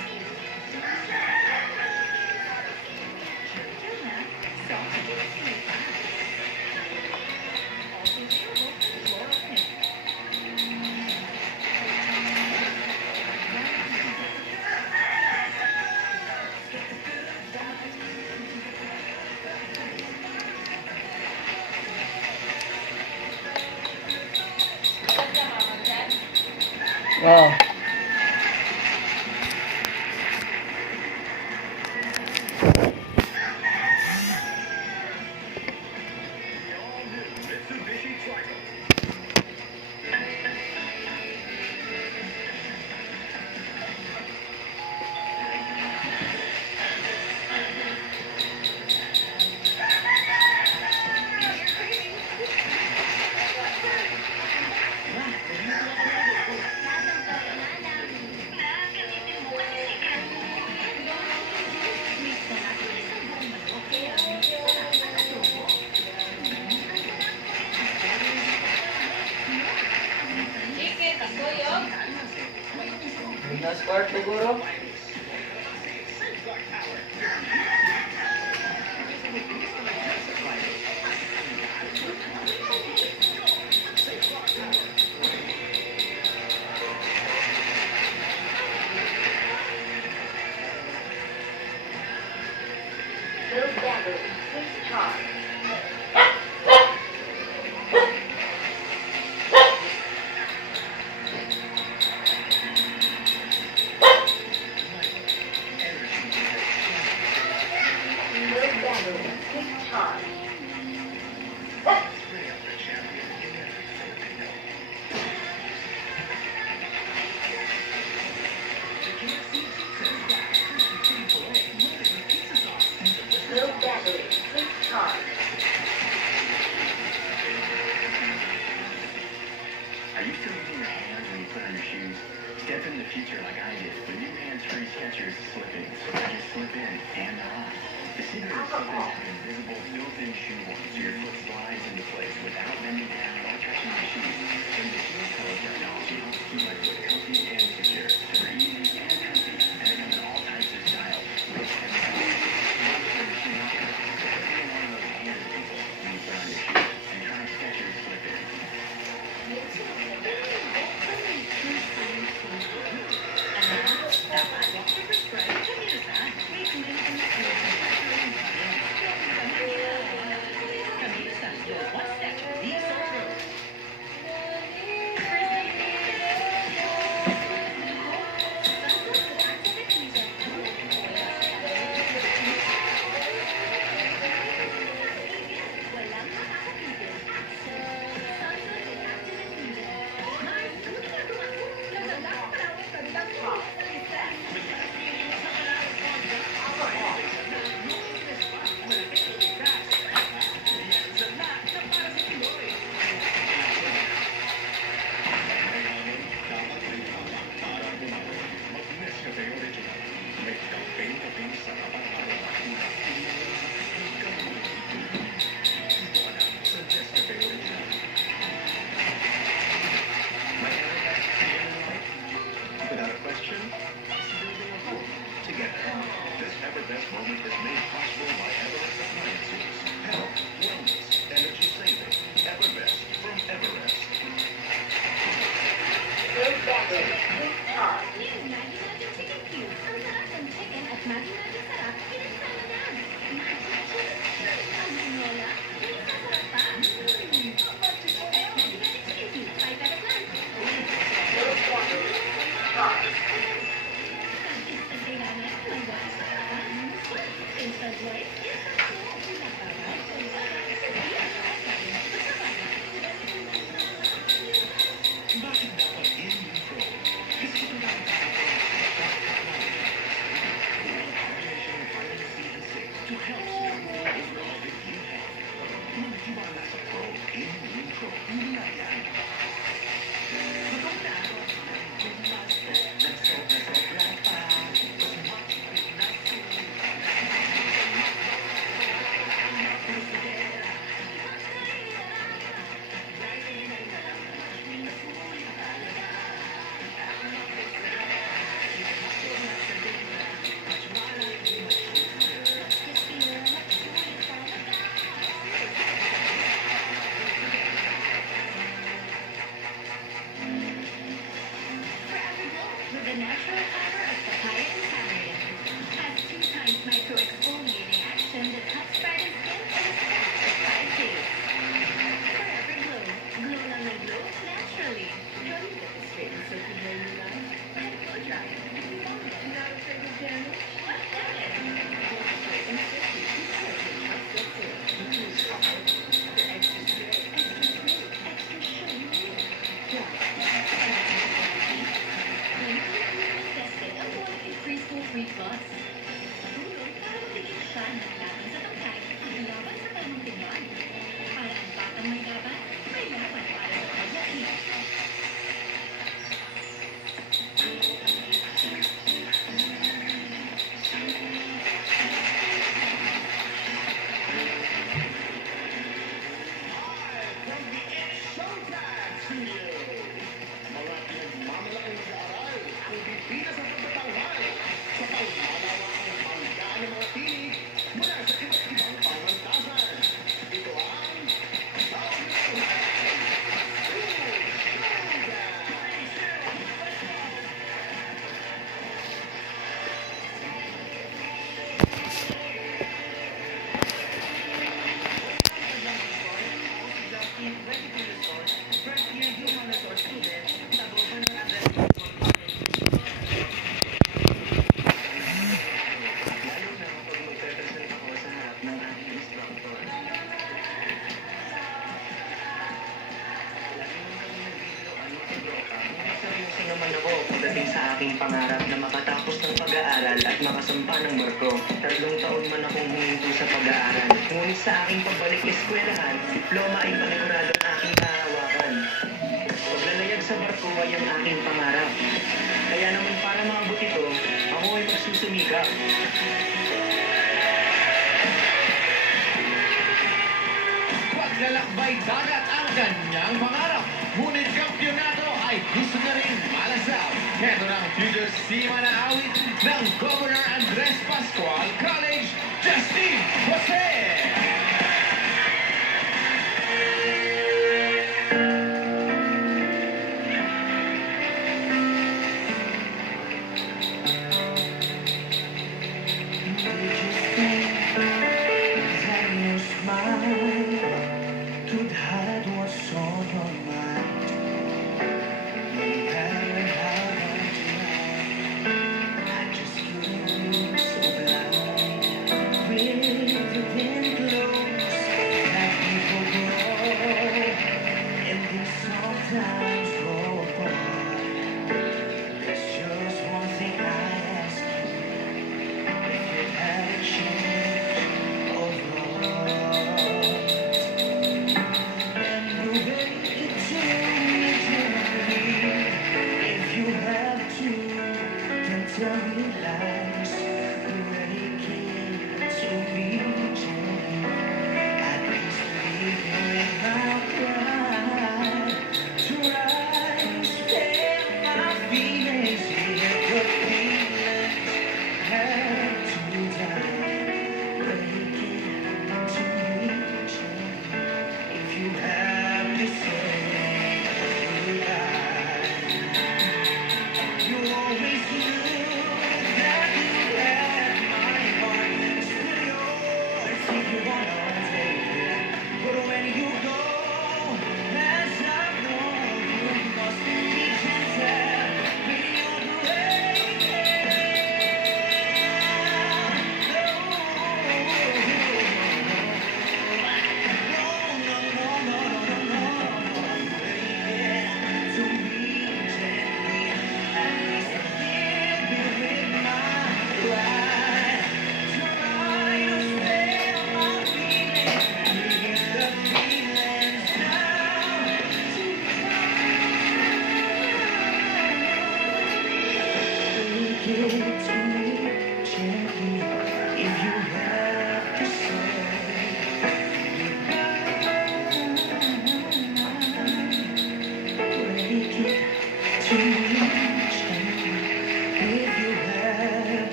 oh. Na-sport siguro? battery with charge. Low battery with charge. Are you still using your hands when you put on your shoes? Step into the future like I did. The new hands-free Skechers slip-in. So I just slip in and on. The secret is slip-ins have invisible built-in shoe warmth, so your foot slides into place without bending down or touching your shoes. And the shoe color technology helps keep my foot comfy and secure. They're easy and comfy, and they come in all types of styles. Without a question, it's building a home together. This Everbest moment is made possible by Everest appliances. Health, wellness, energy saving. Everbest from Everest. Low battery with charge. New Maggi Magic Chicken Cube. Ang sarap ng chicken at Maggi Magic sarap, pinagsama na. Magic Chicken. Ang sinola, pinasasarap pa. Maggi Magic Chicken Cube. 5 pesos lang. Low battery with charge. Instant kailangan, magwala sa paraan. Instant rice, instant noodles. Naparaan, Bakit dapat in-Pro? Kasi ito na ang combination of vitamin C and 6 to help strengthen the overall immune health. Magtiwala sa Pro, in-Pro. Hindi na yan. Gutom na ako. Nagsobra pa. with the natural power of papaya and tamarind. Has 2 times micro-exfoliating action that helps brighten skin in a span of 5 days. Forever Glow. Glow lang ng glow naturally. Don't get the straight and silky hair you love. And blow dry. Not afraid of damage? What damage? Glow straight and silky. Silky hot silk serum. Infused chocolate. For extra straight, extra smooth, extra shiny. Tested ang quality Crystal Free Plus. Tulong para magiging siya ng laban sa tangkay at laban sa tamang tingnan. Para ang batang may laban, may laban para sa kanya. Showtime Studio! Mga pinagmamalaking mag-aaral ang bibida sa pagtatanghal sa pagmamalaking bangga ng mga tinig mula pangarap na makatapos ng pag-aaral at makasampa ng barko. 3 taon man akong huminto sa pag-aaral. Ngunit sa aking pabalik eskwelahan, diploma ay paniguradong aking nahawakan. Paglalayag sa barko ay ang aking pangarap. Kaya naman para maabot ito, ako ay magsusumikap. Paglalakbay dagat ang kanyang pangarap. Ngunit kampyonato ay gusto na rin malasap. Heto ng future seaman na awit ng Governor Andres Pascual College, Justin Jose!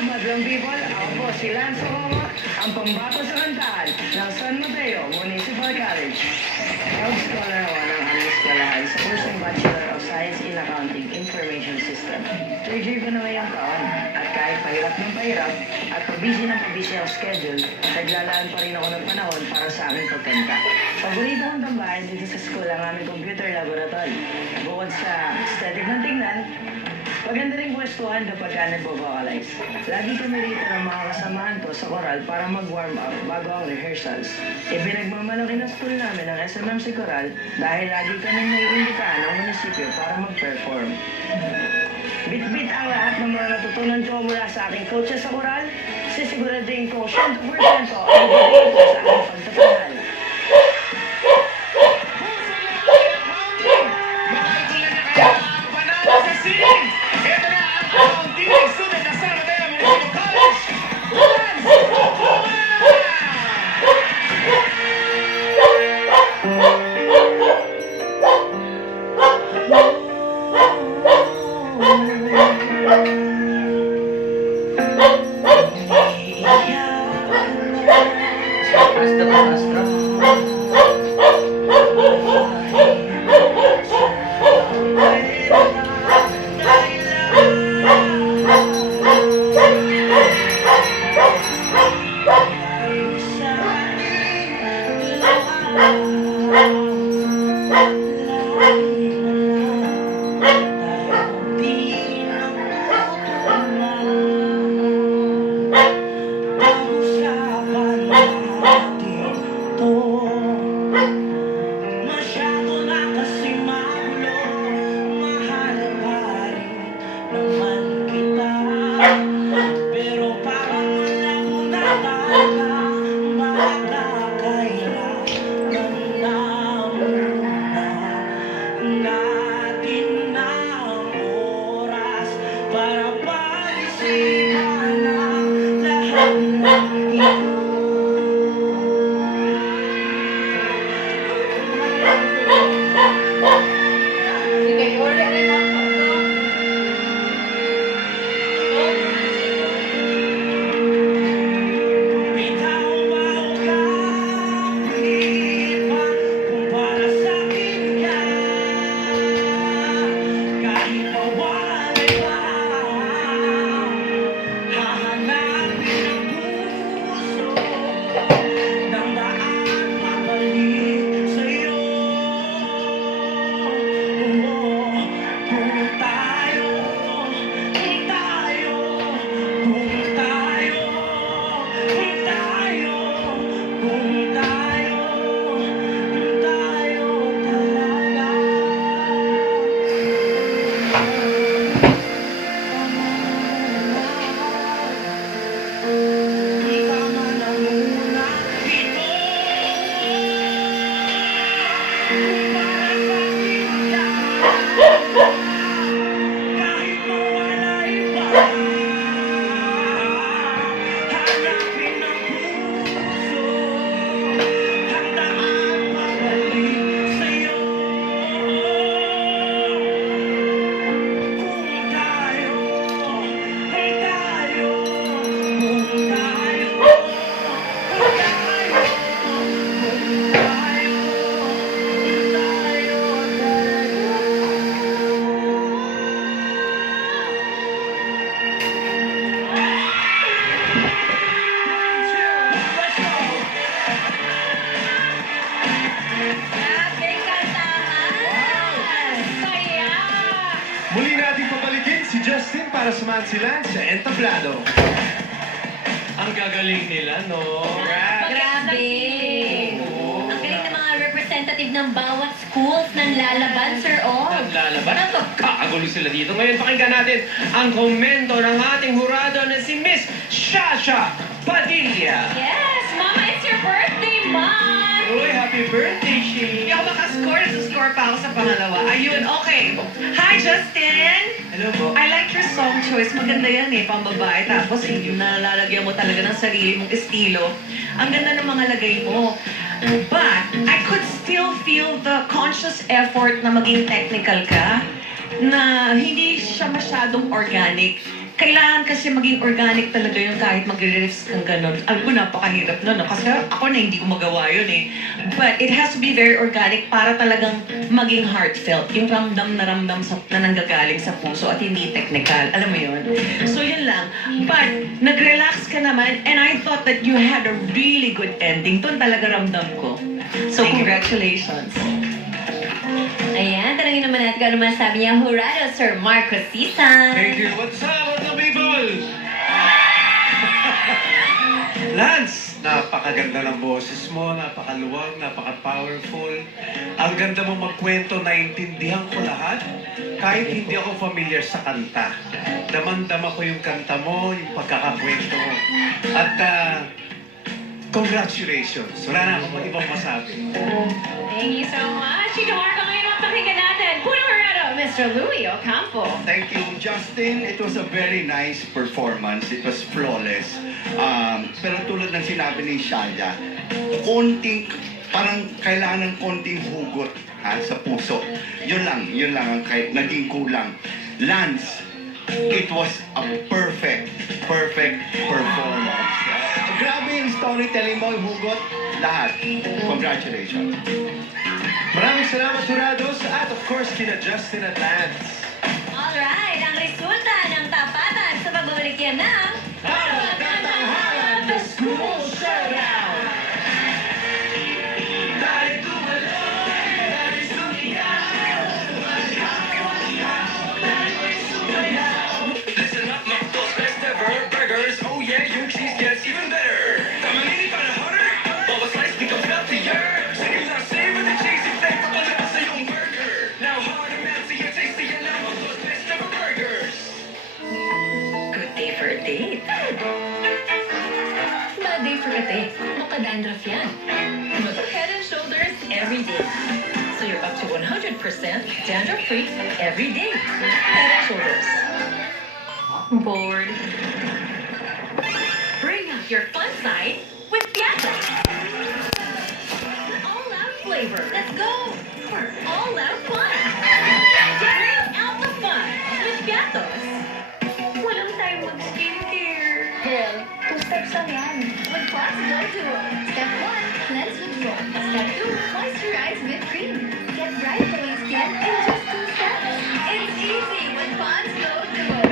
Madlang people, ako po si Lance Ohomo, ang pambato sa kantahan ng San Mateo Municipal College. Health Scholar ako ng aming eskwelahan sa kursong Bachelor of Science in Accounting Information System. Third year ko na ngayong taon at kahit pahirap ng pahirap at pabisi ng pabisi ang schedule, naglalaan pa rin ako ng panahon para sa aming pagkanta. Paborito kong tambahan dito sa school ang aming computer laboratory. Bukod sa aesthetic ng tingnan, maganda rin pwestuhan kapag ka nagpo-vocalize. Lagi kami rito ng mga kasamahan ko sa koral para mag-warm up bago ang rehearsals. Ibinagmamalaki ng school namin ang SMMC Koral dahil lagi kami naiimbitahan ng munisipyo para mag-perform. Bit-bit ang lahat ng mga natutunan ko mula sa aking coaches sa koral, sisiguraduhin ko 100% ang ibigay ko sa aking pagtatangal. Ito na ang accounting student ng San Mateo Municipal College, Lance Ohomo! Basta para pag-isipan ang lahat ng ito. Bitaw ba o kahit pa kung para sa'kin ka, kahit mawalay pa, hahanapin ang puso ng daan pabalik sa'yo. Kung tayo, kung tayo, kung tayo, kung tayo, kung tayo, kung tayo talaga. Di ka man ang una dito. Kung para sa'kin ka, kahit mawalay pa, hanapin ang puso, handaan pabalik sa'yo. Kung tayo, kung tayo, kung tayo, kung tayo, kung tayo, kung tayo Grabe kantahan! Saya! Muli natin papalikin si Justin para samahan si Lance sa Entablado. Ang gagaling nila, no? Grabe! Ang galing ng mga representative ng bawat schools ng lalaban, Sir Og. Naglalaban at nagkakagulo sila dito. Ngayon, pakinggan natin ang komento ng ating hurado na si Miss Shasha Padilla. Yes! Mama, it's your birthday month! Uy, happy birthday, Shi! Hindi ako makascore. Nasa-score pa ako sa pangalawa. Ayun, okay. Hi, Justin! Hello po. I like your song choice. Maganda yan eh, pambabae. Tapos yung nalalagyan mo talaga ng sarili mong estilo. Ang ganda ng mga lagay mo. But, I could still feel the conscious effort na maging technical ka, na hindi siya masyadong organic. Kailangan kasi maging organic talaga yung kahit magre-riffs kang gano'n. Alam ko, napakahirap nun. No? Kasi ako na hindi ko magawa yun eh. But it has to be very organic para talagang maging heartfelt. Yung ramdam na ramdam na nanggagaling sa puso at hindi technical. Alam mo yun? So yun lang. But nag-relax ka naman and I thought that you had a really good ending. Doon talaga ramdam ko. So congratulations. Ayan, tanongin naman natin kung ano man sabi niya, hurado, Sir Marcos Sisan. Thank you. What's up, what's up, people? Lance, napakaganda ng boses mo, napakaluwag, napaka-powerful. Ang ganda mo magkwento, naintindihan ko lahat. Kahit hindi ako familiar sa kanta. Damang-dama ko yung kanta mo, yung pagkakakwento mo. At congratulations. Wala na akong ibang masabi. Thank you so much. Chino Marco, ngayon ang pakinggan natin. Puno hurado, Mr. Louie Ocampo. Thank you, Justin. It was a very nice performance. It was flawless. Pero tulad ng sinabi ni Shaya, parang kailangan ng konting hugot sa puso. Yun lang ang naging kulang. Lance, it was a perfect performance. Grabe yung storytelling mo, yung hugot, lahat. Congratulations. Maraming salamat, Hurados, at of course, kina Justin at Lance. Alright, ang resulta ng tapatan sa pagbabalik yan ng Tatanghara, the School Showdown! Listen up, mga dos best ever burgers. Oh yeah, your cheese gets even better. Tamalini para harder. Bubba slice becomes healthier. Sige lang, savor the cheesy flavor. Pagkakita sa iyong burger. Now hard and fancier, tastier now. Mga dos best ever burgers. Good day for a date. Bad day for a date. Makadandruff yan. Head and Shoulders every day. So you're up to 100% dandruff-free every day. Head and Shoulders. Bored. Bring out your fun side with Piatos. All-out flavor. Let's go for all-out fun. Bring out the fun with Piatos. Walang time mag-skincare. Girl, 2 steps lang yan. With Plus Glow Duo. Step 1, cleanse with Glow. Step 2, moisturize with cream. Get bright glowing skin in just 2 steps. It's easy with Plus Glow Duo.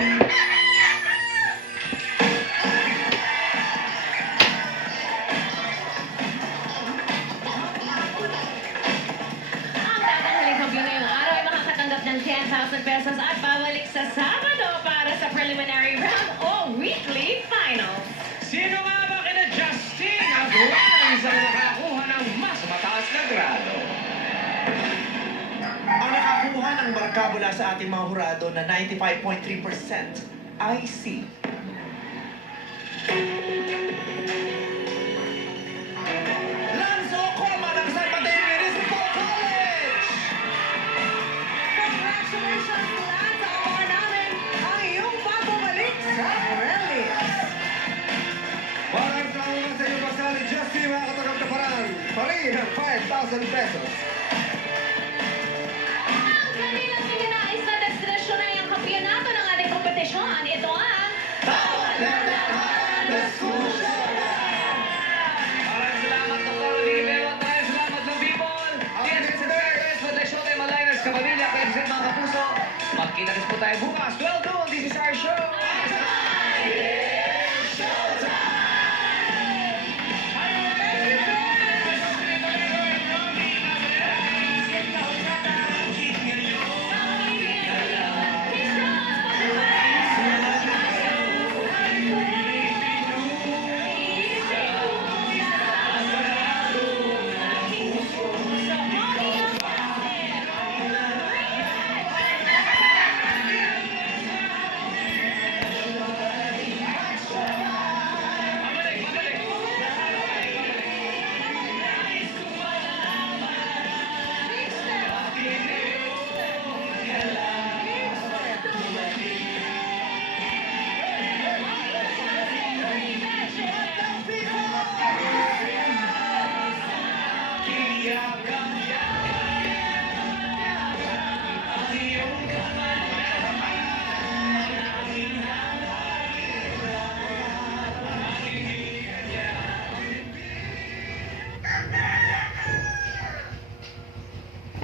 Ang tatahuling kampiyon ngayong araw ay makakatanggap ng 10,000 pesos at babalik sa Sabado para sa preliminary round o weekly finals. Sino nga ba kina Justin at Lance ang nakakuha ng mas mataas na grado? Ang nakakuha ng marka mula sa ating mga hurado na 95.3% ay si Lanzo Coma ng San Mateo Municipal College! Congratulations, Lance! Abangan namin ang iyong pagbabalik sa Relics. Maraming salamat sa iyo, Pasali Justin, mga katagap na parang parin ng 5,000 pesos. Ang kanilang pinanais na destinasyon ay ang kampiyonato ng ating kompetisyon. Ito ang Maraming salamat, Dr. Rodriguez. Maraming salamat ng people. Yes, Mr. Perez, with the Showtime Aligners, kapamilya, kaya mga kapuso. Magkita-kits po tayo bukas. 12 noon, this is our show.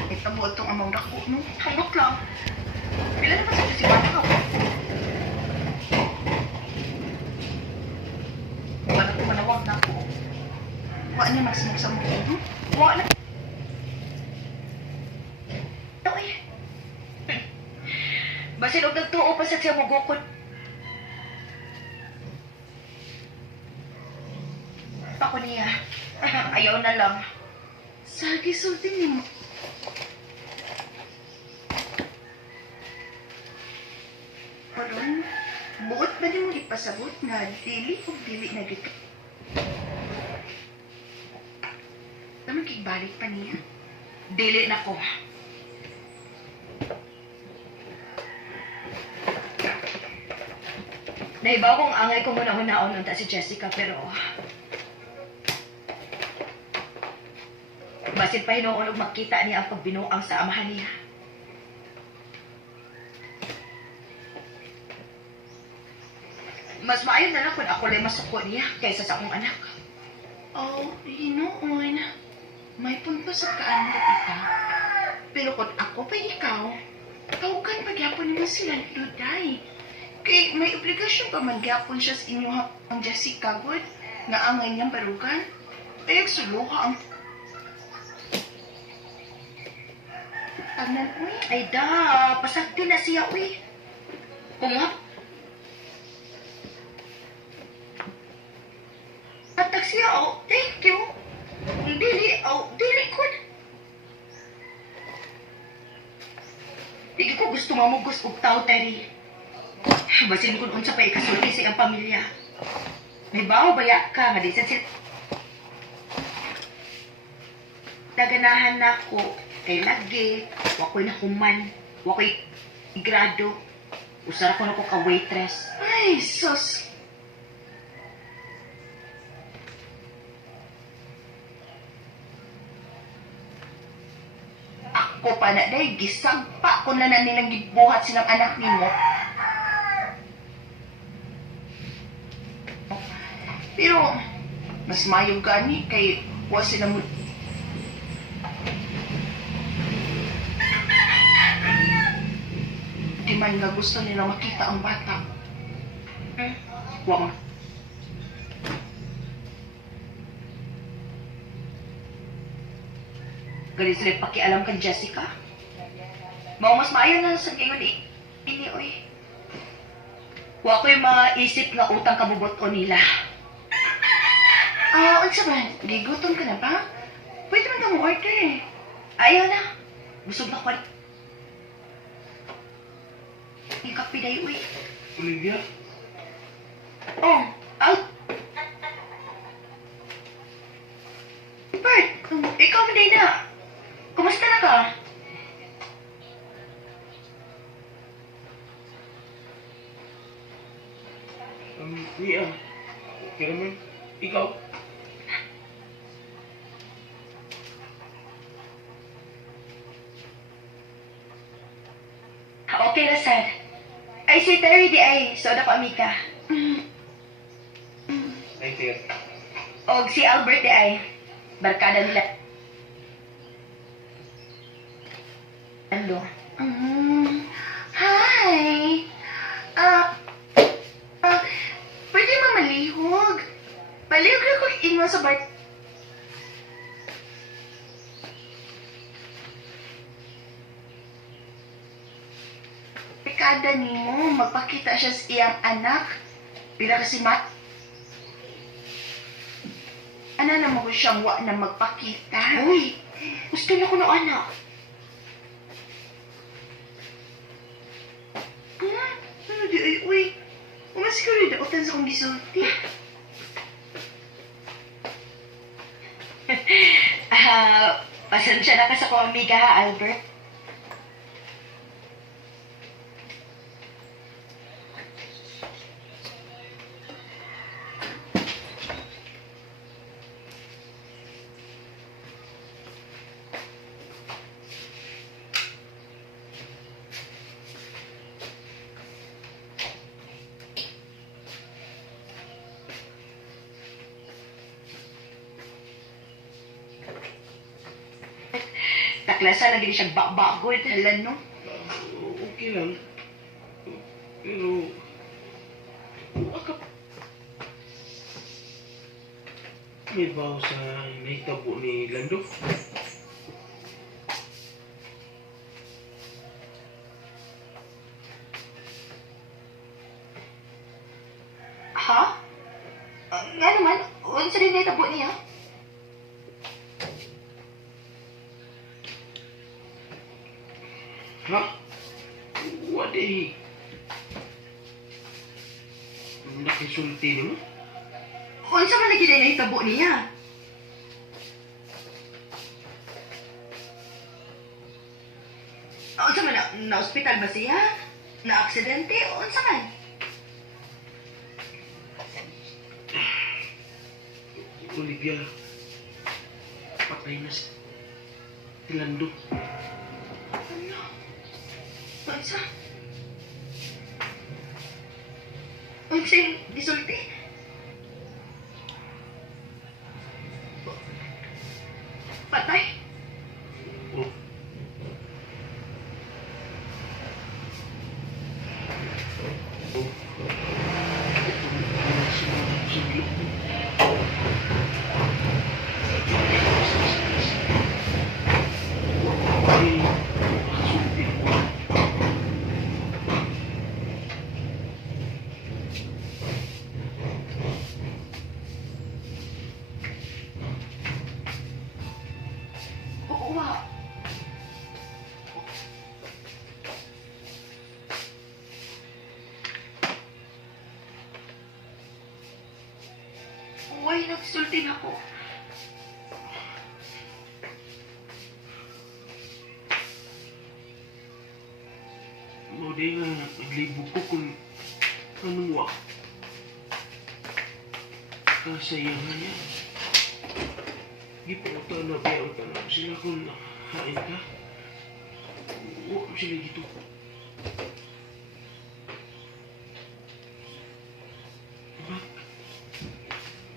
Ito mo itong amang dako, no? Hangok lang. Pila naman sa si Bata ko. Wala ko manawag na ako. Wala niya magsimog sa mga, no? Wala na. Oy. Basin og nagtuo pa sa siya mo gukod. Ako niya. Ayaw na lang. Sagi sulti ni mo. Parang, buot ba di mo ipasabot na dili o dili na dito? Naman kigbalik pa niya. Dili na ko. Naibaw kong angay ko muna-hunaon nung ta si Jessica pero basit pa hinuon og makita niya ang pagbinuang sa amahan niya. Mas maayon na lang kung ako lang masuko niya kaysa sa akong anak. Oh, hinuon. May punto sa kaan na tita. Pero kung ako pa ikaw, tawag pagyapon naman sila ni Duday. Kay may obligasyon pa man gyapon siya sa inyo ang Jessica God nga angay niyang barugan. Ay, suluha ang tanan, uy. Ay da, pasakti na siya, uy. Kumuha. Patag siya, oh, thank you. Kung dili, oh, dili ko. Hindi ko gusto mamugos og tao, Terry. Basin kung unsa pa ikasulti sa iyang pamilya. May bawo baya ka, nga di sa naganahan na ako kay lagi, wako'y nakuman, wako'y grado. Usara ko na ko ka-waitress. Ay, sus. Ako pa na day, gisagpa kung na nilang gibuhat silang anak nimo. Pero, mas mayong gani kay wa sila mo. Di man nga gusto nila makita ang bata. Wa man. Galit sila pakialam kang Jessica. Mao mas maayo na sa ingon ini oy. Wa ko'y maisip nga utang kabubuton nila. Unsa ba? Gigutom ka na ba? Pwede man ka mo order eh. Ayaw na. Busog na ko. Ikapi dahi, uy. Olivia? Oh, out. Bert, ikaw man dahi na. Kumusta na ka? Nia. Okay naman. Ikaw? Okay na, sad. Ay, si Terry di ay. So, ako amika. Ay, sige. Og si Albert di ay. Barkada nila. Ando. Hi. Pwede mamalihog. Palihog na ko ingon sa bar. Barkada nimo, magpakita siya sa iyang anak. Pila kasi Ano na mo siyang wa na magpakita? Uy, gusto na ko ng anak. Ano di ay, uy. Umas ka rin daotan sa kong gisulti. Pasensya na ka sa kong amiga ha, Albert. Taklasa lagi di siya bakbagod, halan no? Okay lang. Pero... May baw sa nahitabo ni Lando. Ha? Nga naman, unsa din na itabo niya? Ha? Wadi. Nakisulti ni mo? Unsa man lagi din na itabo niya? Unsa man na-hospital ba siya? Na-aksidente? Unsa man? Olivia, patay na si Lando. Ano? Unsa? Unsa yung gisulti? Patay? Oh. Uwa. Uway, nagsulti na ako. Mau di nga libo ko kung anong wa. Kasaya nga yan. Gipauta na piyauta na sila kung hain ka. Huwag mo sila dito. Diba?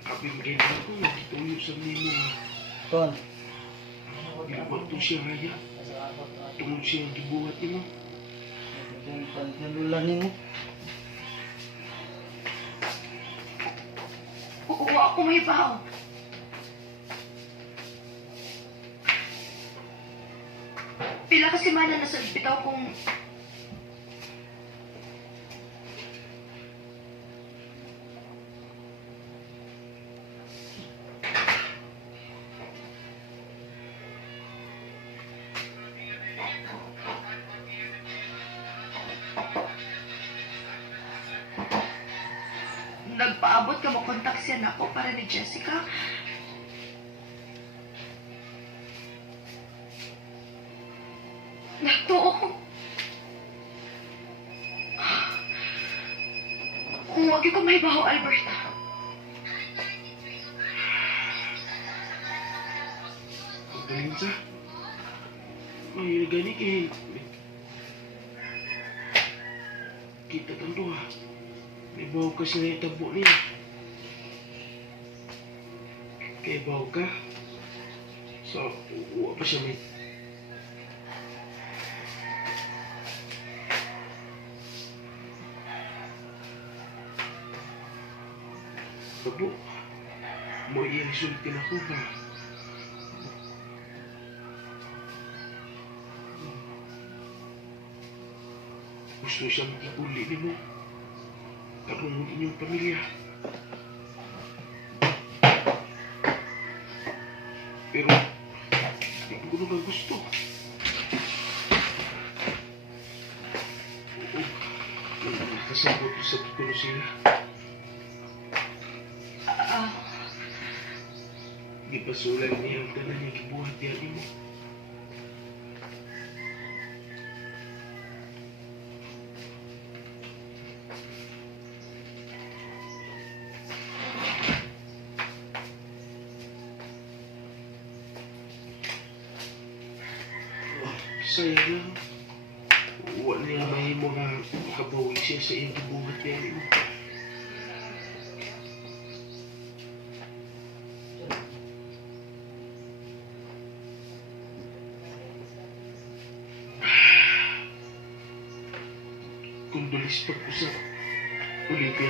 Kapin kayo na ako, nagtituyo sa nimo ha. Kon. Ginabato siya raya. Tungod siya ang gibuhat nimo. Pagkalulan mo. Oo, ako may bahaw. Pila kasi mana na sa bitaw kung nagpaabot ka mo kontak siya na ako para ni Jessica. Natuo ko. Kung wag ko mahibaho, Alberta. Pagkain sa. May nagani kay... Kita tanto ha. May bahaw ka sila itabo niya. Kaya bahaw ka. So, uwa pa siya may... Tabo. Mo i-resultin ako ba? Gusto siyang ikuli ni mo. Karong inyong pamilya. Pero, hindi ko naman gusto. Oo, kasabot sa tutulo sila. Di pasulan niya ang tanan niya kibuhat niya mo. Sayang lang. Wala niya mahimo nga makabawi siya sa iyong kibuhat niya mo. Kondolis pag-usap. Olivia.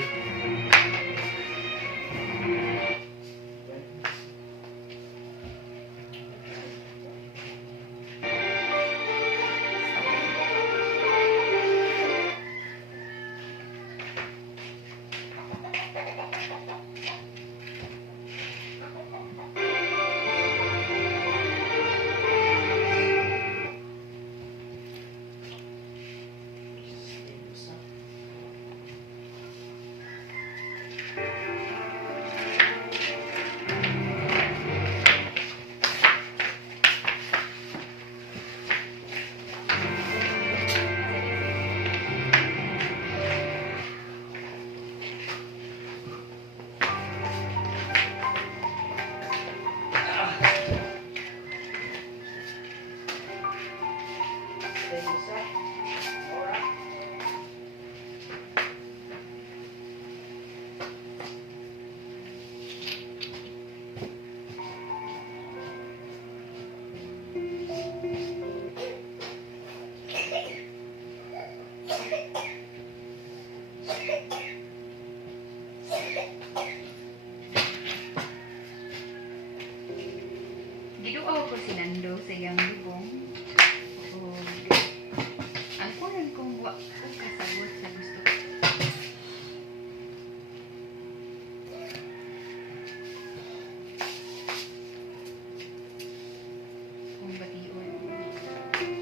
Giduaw ko si Nando sa iyang lubong. O, ang kunan kong wa ko kasabot sa gusto ko. Kung batiyon,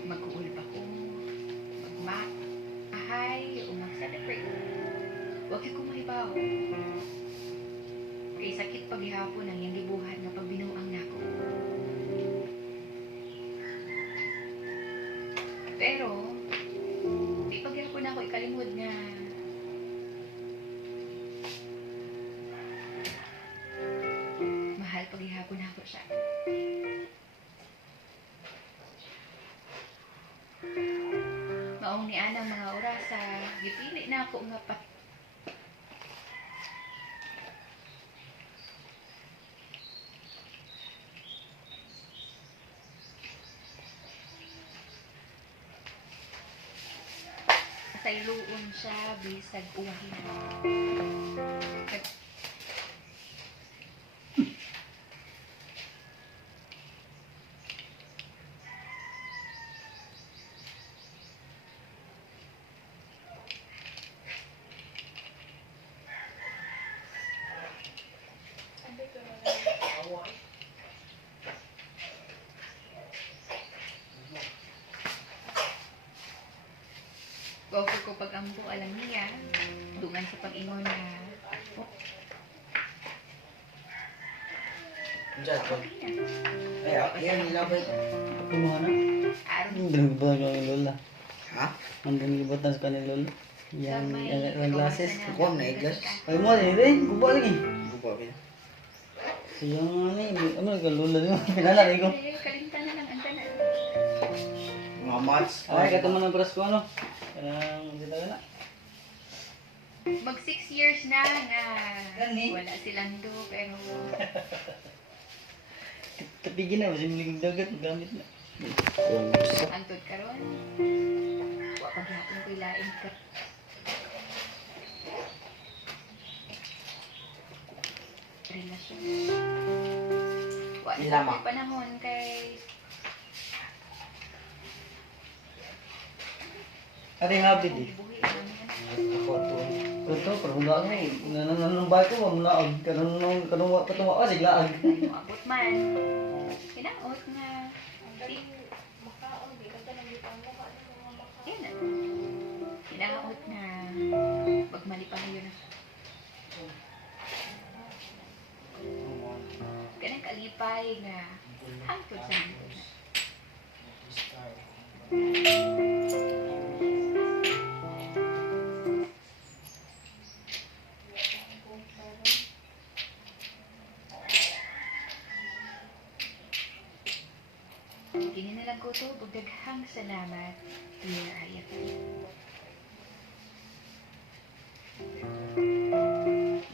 mag-uul ba ko, magma-ahay, o mag-celebrate. Huwag ko mahibaw. Kay sakit paghihapon ang iyang libuhan nga pagbinuang nako. Pero, di pagyapon ako ikalimod nga siya. Maong ni anang mga orasa, gipili na ako nga pat sayluon siya bisag uwahin. Offer ko pag-ambo, alam niya, dungan sa pag-ingon na, oh, Diyan ako. Ay, yan, nilabay. Kumuha na? aron Ang gibot na yung lola. Ha? Ang gibot na sa kanil lola. Yan, ang glasses. Kuha na, iglas. Ay mo, rin. Guba lagi. Guba, pin. Siyang ano ka lola niyo. Pinalaki ko. kalimtan na lang ang tanan. Mga mats. Ay, kataman ng brass ko ano. Ang dito ka na. Mag 6 years na nga wala silang do, pero Tapigin na, kasi miling dagat, gamit na. antod karon wa pa gyapon ko ilain ka. Relasyon. Wa na Ilama. sa panahon kay Ano yung habit eh? buhi lang yan. Ako to. Ito, parang wala ko. Nananambay ko, mamlaog. Kanong wa patuwa ka, siglaag. Ano abot man. Hinaot nga yan na. Hinaot na pagmali pa ngayon na. Ganang kalipay nga hangtod sa hangtod na. Kini na lang ko to, bugdaghang salamat, Dear Ayatan.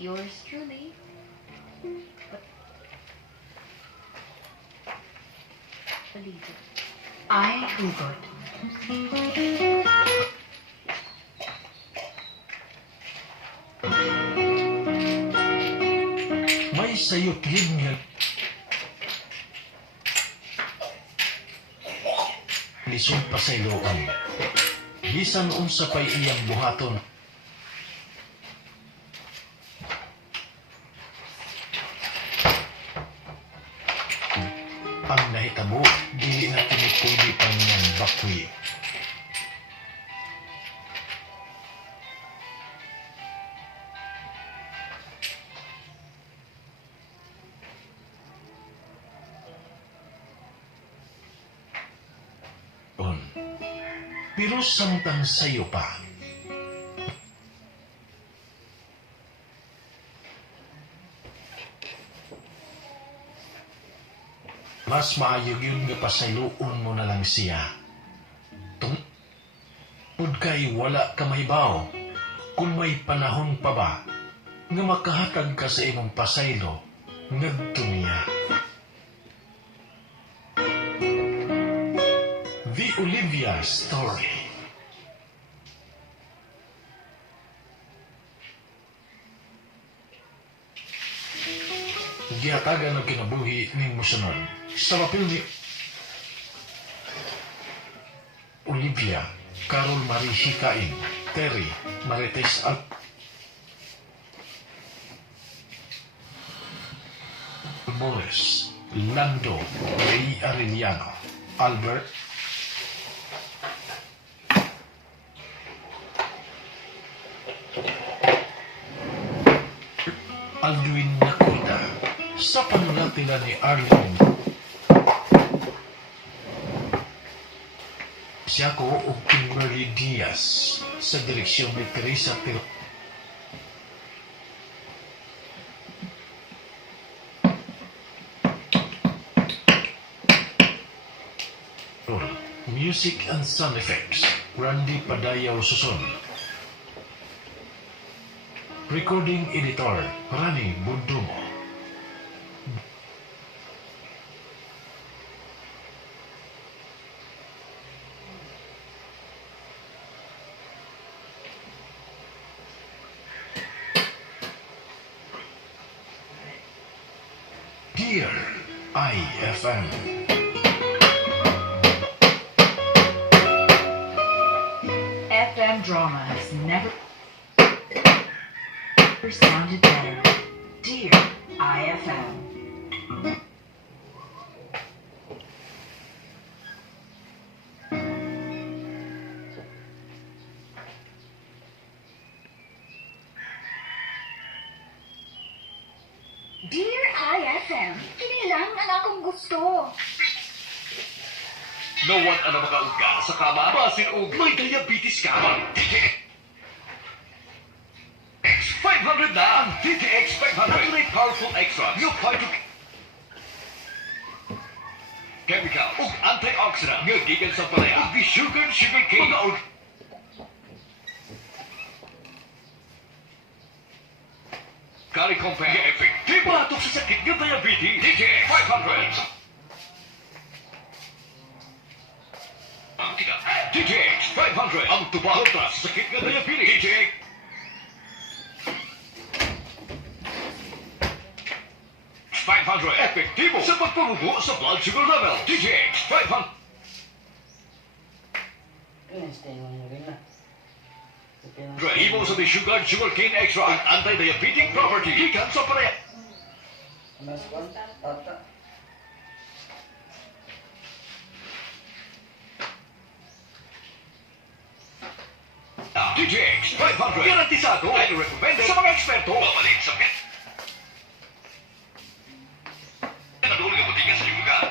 Yours truly, Palito. I, Hugot. May sayot yun nga. Lisod pa sa iloan. Bisan unsa pa'y iyang buhaton. Ang nahitabo, dili na kinipuli pa niyang bakwi. Pero samtang sayo pa. Mas maayog yun nga pasayloon mo na lang siya. Tungkod kay wala ka mahibaw, kung may panahon pa ba, nga makahatag ka sa imong pasaylo, ngadto niya. The Olivia Story. Gihatagan ang kinabuhi ning musunod sa papel ni Olivia, Carol Marie Hikain, Terry Marites Morris, Lando Ray Arellano, Albert Alduin Nakuda sa panunatila ni Arlene. Siya ko o Kimberly Diaz sa direksyon ni Teresa Tiro. Music and Sound Effects, Randy Padayaw Suson. Recording Editor, Rani Bundumo. Dear IFM. FM drama has never sounded better. Dear IFM. Dear IFM, kini lang ang akong gusto. Nawan ang makaungka sa kama, basin og may diabetes ka. X 500 na ang DTX 500. Naturally powerful extra. Yung phyto chemical ug antioxidant nga gikan sa palaya ug sugar cane. Mga Kari compare effective batok sa sakit ng diabetes. DTX 500. Ang tiga, DTX 500. Ang tuba kontra sa sakit ng diabetes. DTX 500. Epektibo sa pagparubo sa blood sugar level. DTX 500. Imo sa sugar cane extra ang anti-diabetic property. Gikan sa palaya. DTX 500. Garantisado ay recommended sa mga eksperto. Babalik sa pet. Naduli ka butika sa lugar.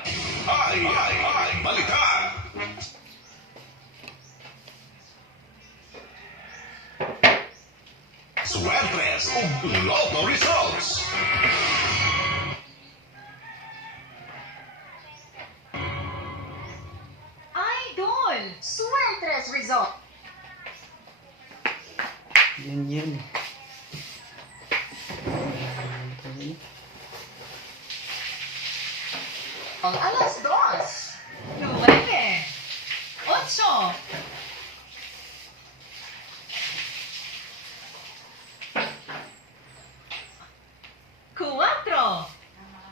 Ay, balikan! Suertes ug Lotto Results. Idol! Suertes result. Yun. Ang alas 2, 9, 8, 4,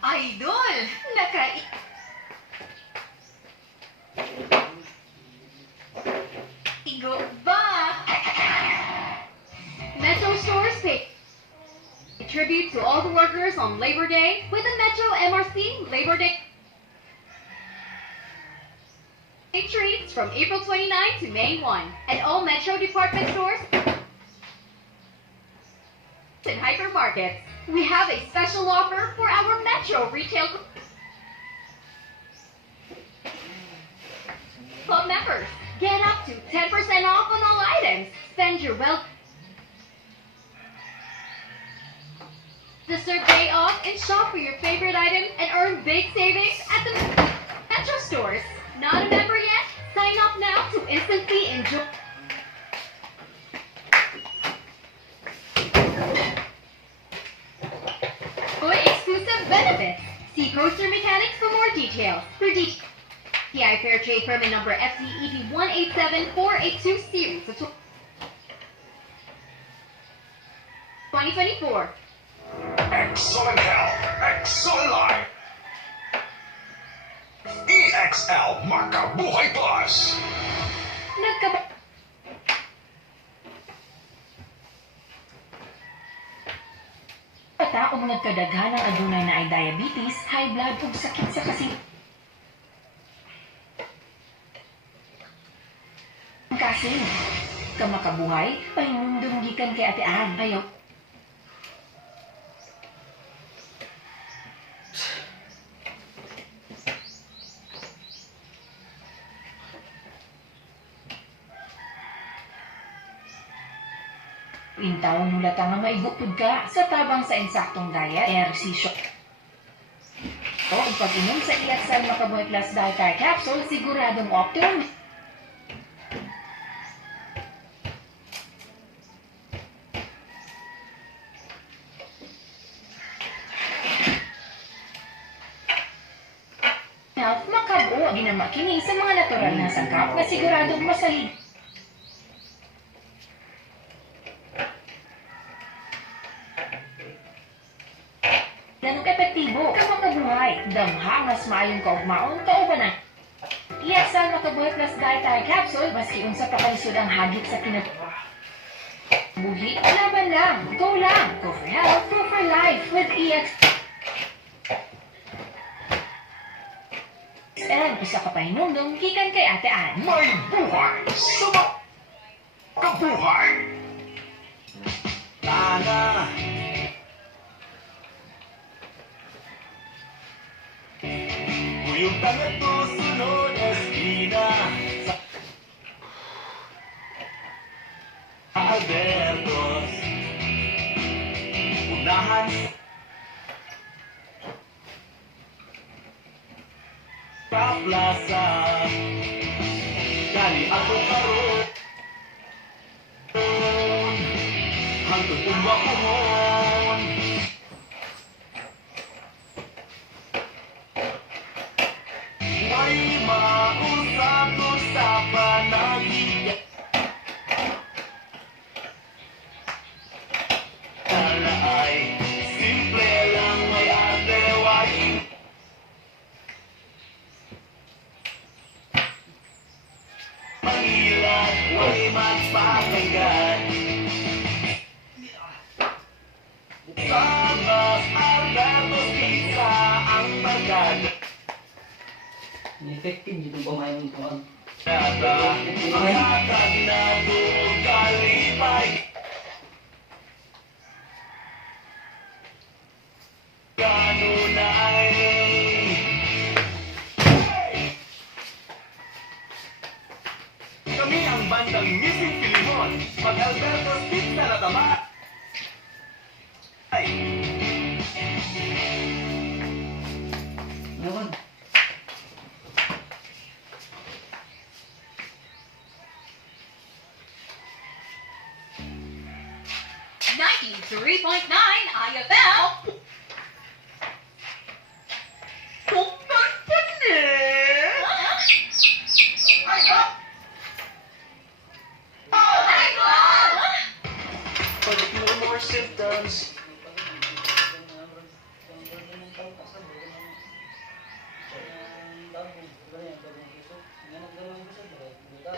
Idol! Igo ba? Metro Stores pay tribute to all the workers on Labor Day with the Metro MRC Labor Day treats from April 29 to May 1 at all Metro department stores and hypermarkets. We have a special offer for our Metro retail club members. Get up to 10% off on all items. Spend your deserved day off and shop for your favorite items and earn big savings at the Metro stores. Not a member yet? Sign up now to instantly enjoy exclusive benefits. See Coaster Mechanics for more details. For TI Fair Trade Permit number FCEP 187482 series of 2024. Excellent health, excellent life. EXL Makabuhay Plus. Taong nagkadaghanang adunay na ay diabetes, high blood ug sakit sa kasing. Kamakabuhay, pahinumdum gikan kay Ate Ann. Ayaw. Intaw nula nga maigupod ka sa tabang sa insaktong diet, ehersisyo. O pag-inom sa EXL Makabuhay Plus Dietary Capsule, siguradong optimum Puno ginama kini sa mga natural na sangkap na siguradong masalig. Ganong epektibo ka makabuhay. Damhangas maayong kaugmaon kaubanan. Iyasan makabuhay plus dietary capsule maski unsa pa kaisod ang hagit sa buhi. Laban lang. Go lang. Go for health. Go for life with EX. And isa ka pa hinundong gikan kay Ate Ann. May buhay sa kabuhay! Tana! Kuyong tangat to sunod esquina sa Albertos unahan sa plaza kani ato karon hangtod umba pohon may mausap-usapan na bigyan sana ay simple lang may arte waing Mangilat, way magpapanggan Sabas, Albertos, Pizza, ang barkada Effective dito ba may mga tuwan? Matag na doon kalipay Kanunay Kami ang bandang Missing Filimon Mag-Albertos Pizza na tama Naman. 93.9 IFL. But if no more symptoms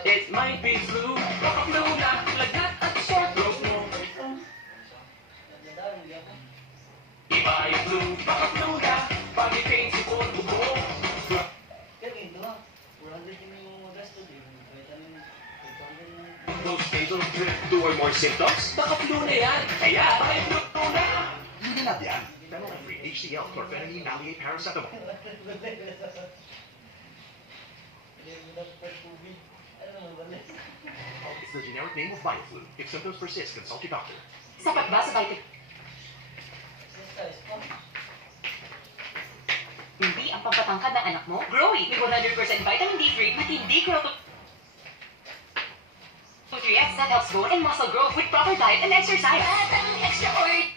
It might be flu, baka flu na, lagnat at sore throat mo. Iba ay flu, baka flu na, body pain, sipon, bubo. Those fatal drip, 2 or more symptoms, baka flu na yan. Kaya, may flu na. Luminap yan. Phenylephrine, HCl, chlorphenamine, maleate, paracetamol. It's the generic name of Bioflu. If symptoms persist, consult your doctor. Sapat ba sa vitamin? Hindi ang pampatangkad ng anak mo? Growy with 100% vitamin D3 at hindi kroto. 3X that helps bone and muscle growth with proper diet and exercise. Batang extra oil.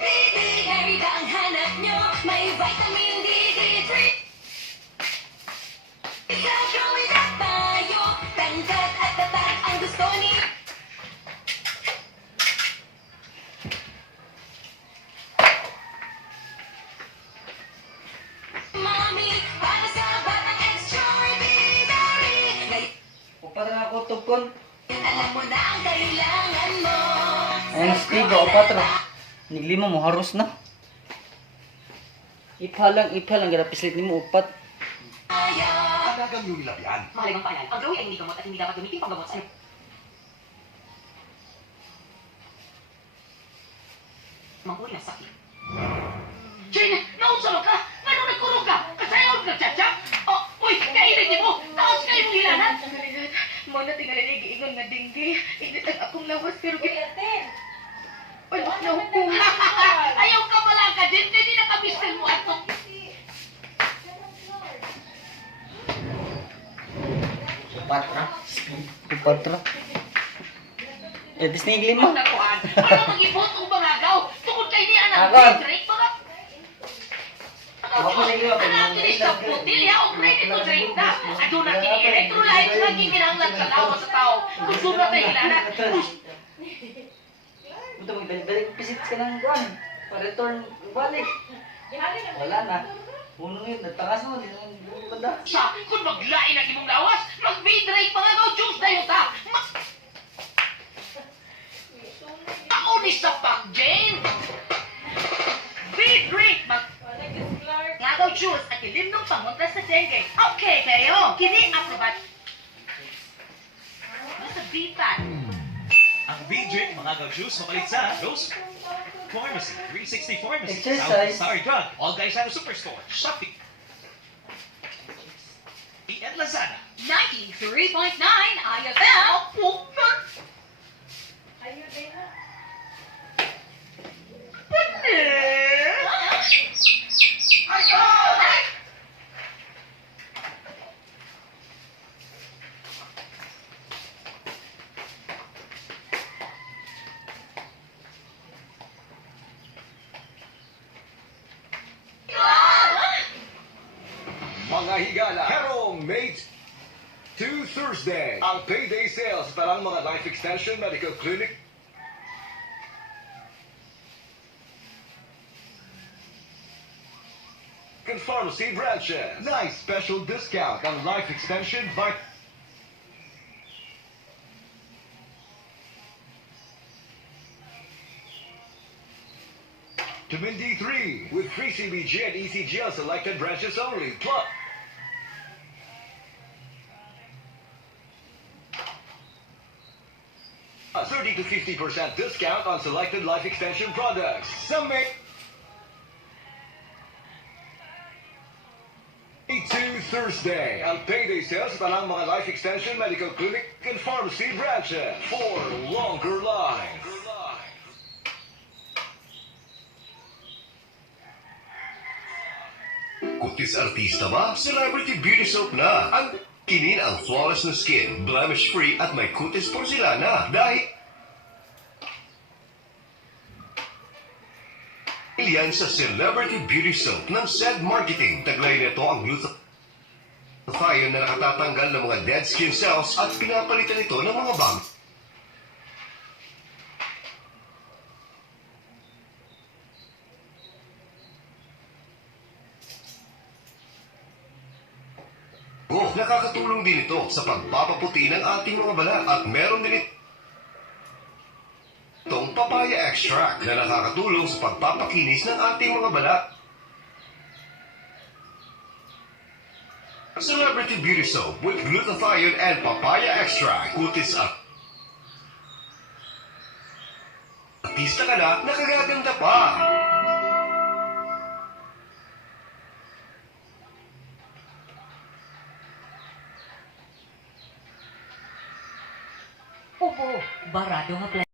Baby, carry ba ang hanap nyo? May vitamin D3. Ikaw growing up tayo. Tangkad at tatag ang gusto ni. Mommy, para sa batang extraordinary. Upat na ako tugkon. Alam mo na ang kailangan mo. Ayan, Steve, upat ra. Niglima mo, haros na. Ipalang, gada pislit ni mo, upat. Talagang Unilab yan. Mahalagang paalala, ang Growy ay hindi gamot at hindi dapat gamitin panggamot sa uri ng sakit. Jane, naunsa ka? Ano nagkurong ka? Kasayaw ka, chacha? Oh, uy, kainit niyo mo! Taos kayo mong hilanan! Mo na tingali giingon nga dinggi. Init ang akong lawas pero wala na ako. Ayaw ka pala ka din, hindi na kabistan mo ato. Upat ra. Eh, dis na iglima. Nakuan, ano mag-ibot o bangagaw? Tungkol kay ni anak, Agon. Drake, mga... Ako sa iyo, Kinis sa putil, ya, o credit to 30. Ado na kini electrolyte nga giminanglan sa lawas sa tao. Gusto na tayo ilanat. Ito magbalik visit ka ng kuan. Pa-return balik. Wala na. Puno yun, nagtangas mo, hindi naman banda. Sa, kung maglain ang imong lawas, mag-vidrate mga no juice na yun ta. Kaunis sa pag, Jane. Vidrate, nga daw juice at ilimnong pangunta sa dengue. Okay, kayo. Kini aprobat. Basta B-Fat. Ang V-Drink mga juice mapalit sa Rose Pharmacy, 360 Pharmacy, Exercise. Sorry Drug, All Gaisano Superstore, Shopee, and Lazada. 93.9 IFL. Mga higala, Herong Mate to Thursday. Ang payday sales sa talang mga Life Extension Medical Clinic and pharmacy branches. Nice special discount on Life Extension Vitamin D3 with free CBG and ECG on selected branches only. Plus, 30 to 50% discount on selected Life Extension products. Some may to Thursday. Ang payday sales sa talang mga Life Extension Medical Clinic and Pharmacy branches for longer lives. Kutis artista ba? Celebrity Beauty Soap na. Ang kinin ang flawless na skin, blemish-free at may kutis porcelana. Dahil yan sa Celebrity Beauty Soap ng SED Marketing. Taglay nito ang glutathione na nakatatanggal ng mga dead skin cells at pinapalitan ito ng mga bago. Nakakatulong din ito sa pagpapaputi ng ating mga balat at meron din itong papaya extract na nakakatulong sa pagpapakinis ng ating mga balat. Celebrity Beauty Soap with glutathione and papaya extract. Kutis at artista ka na, nakagaganda pa. Opo, barado nga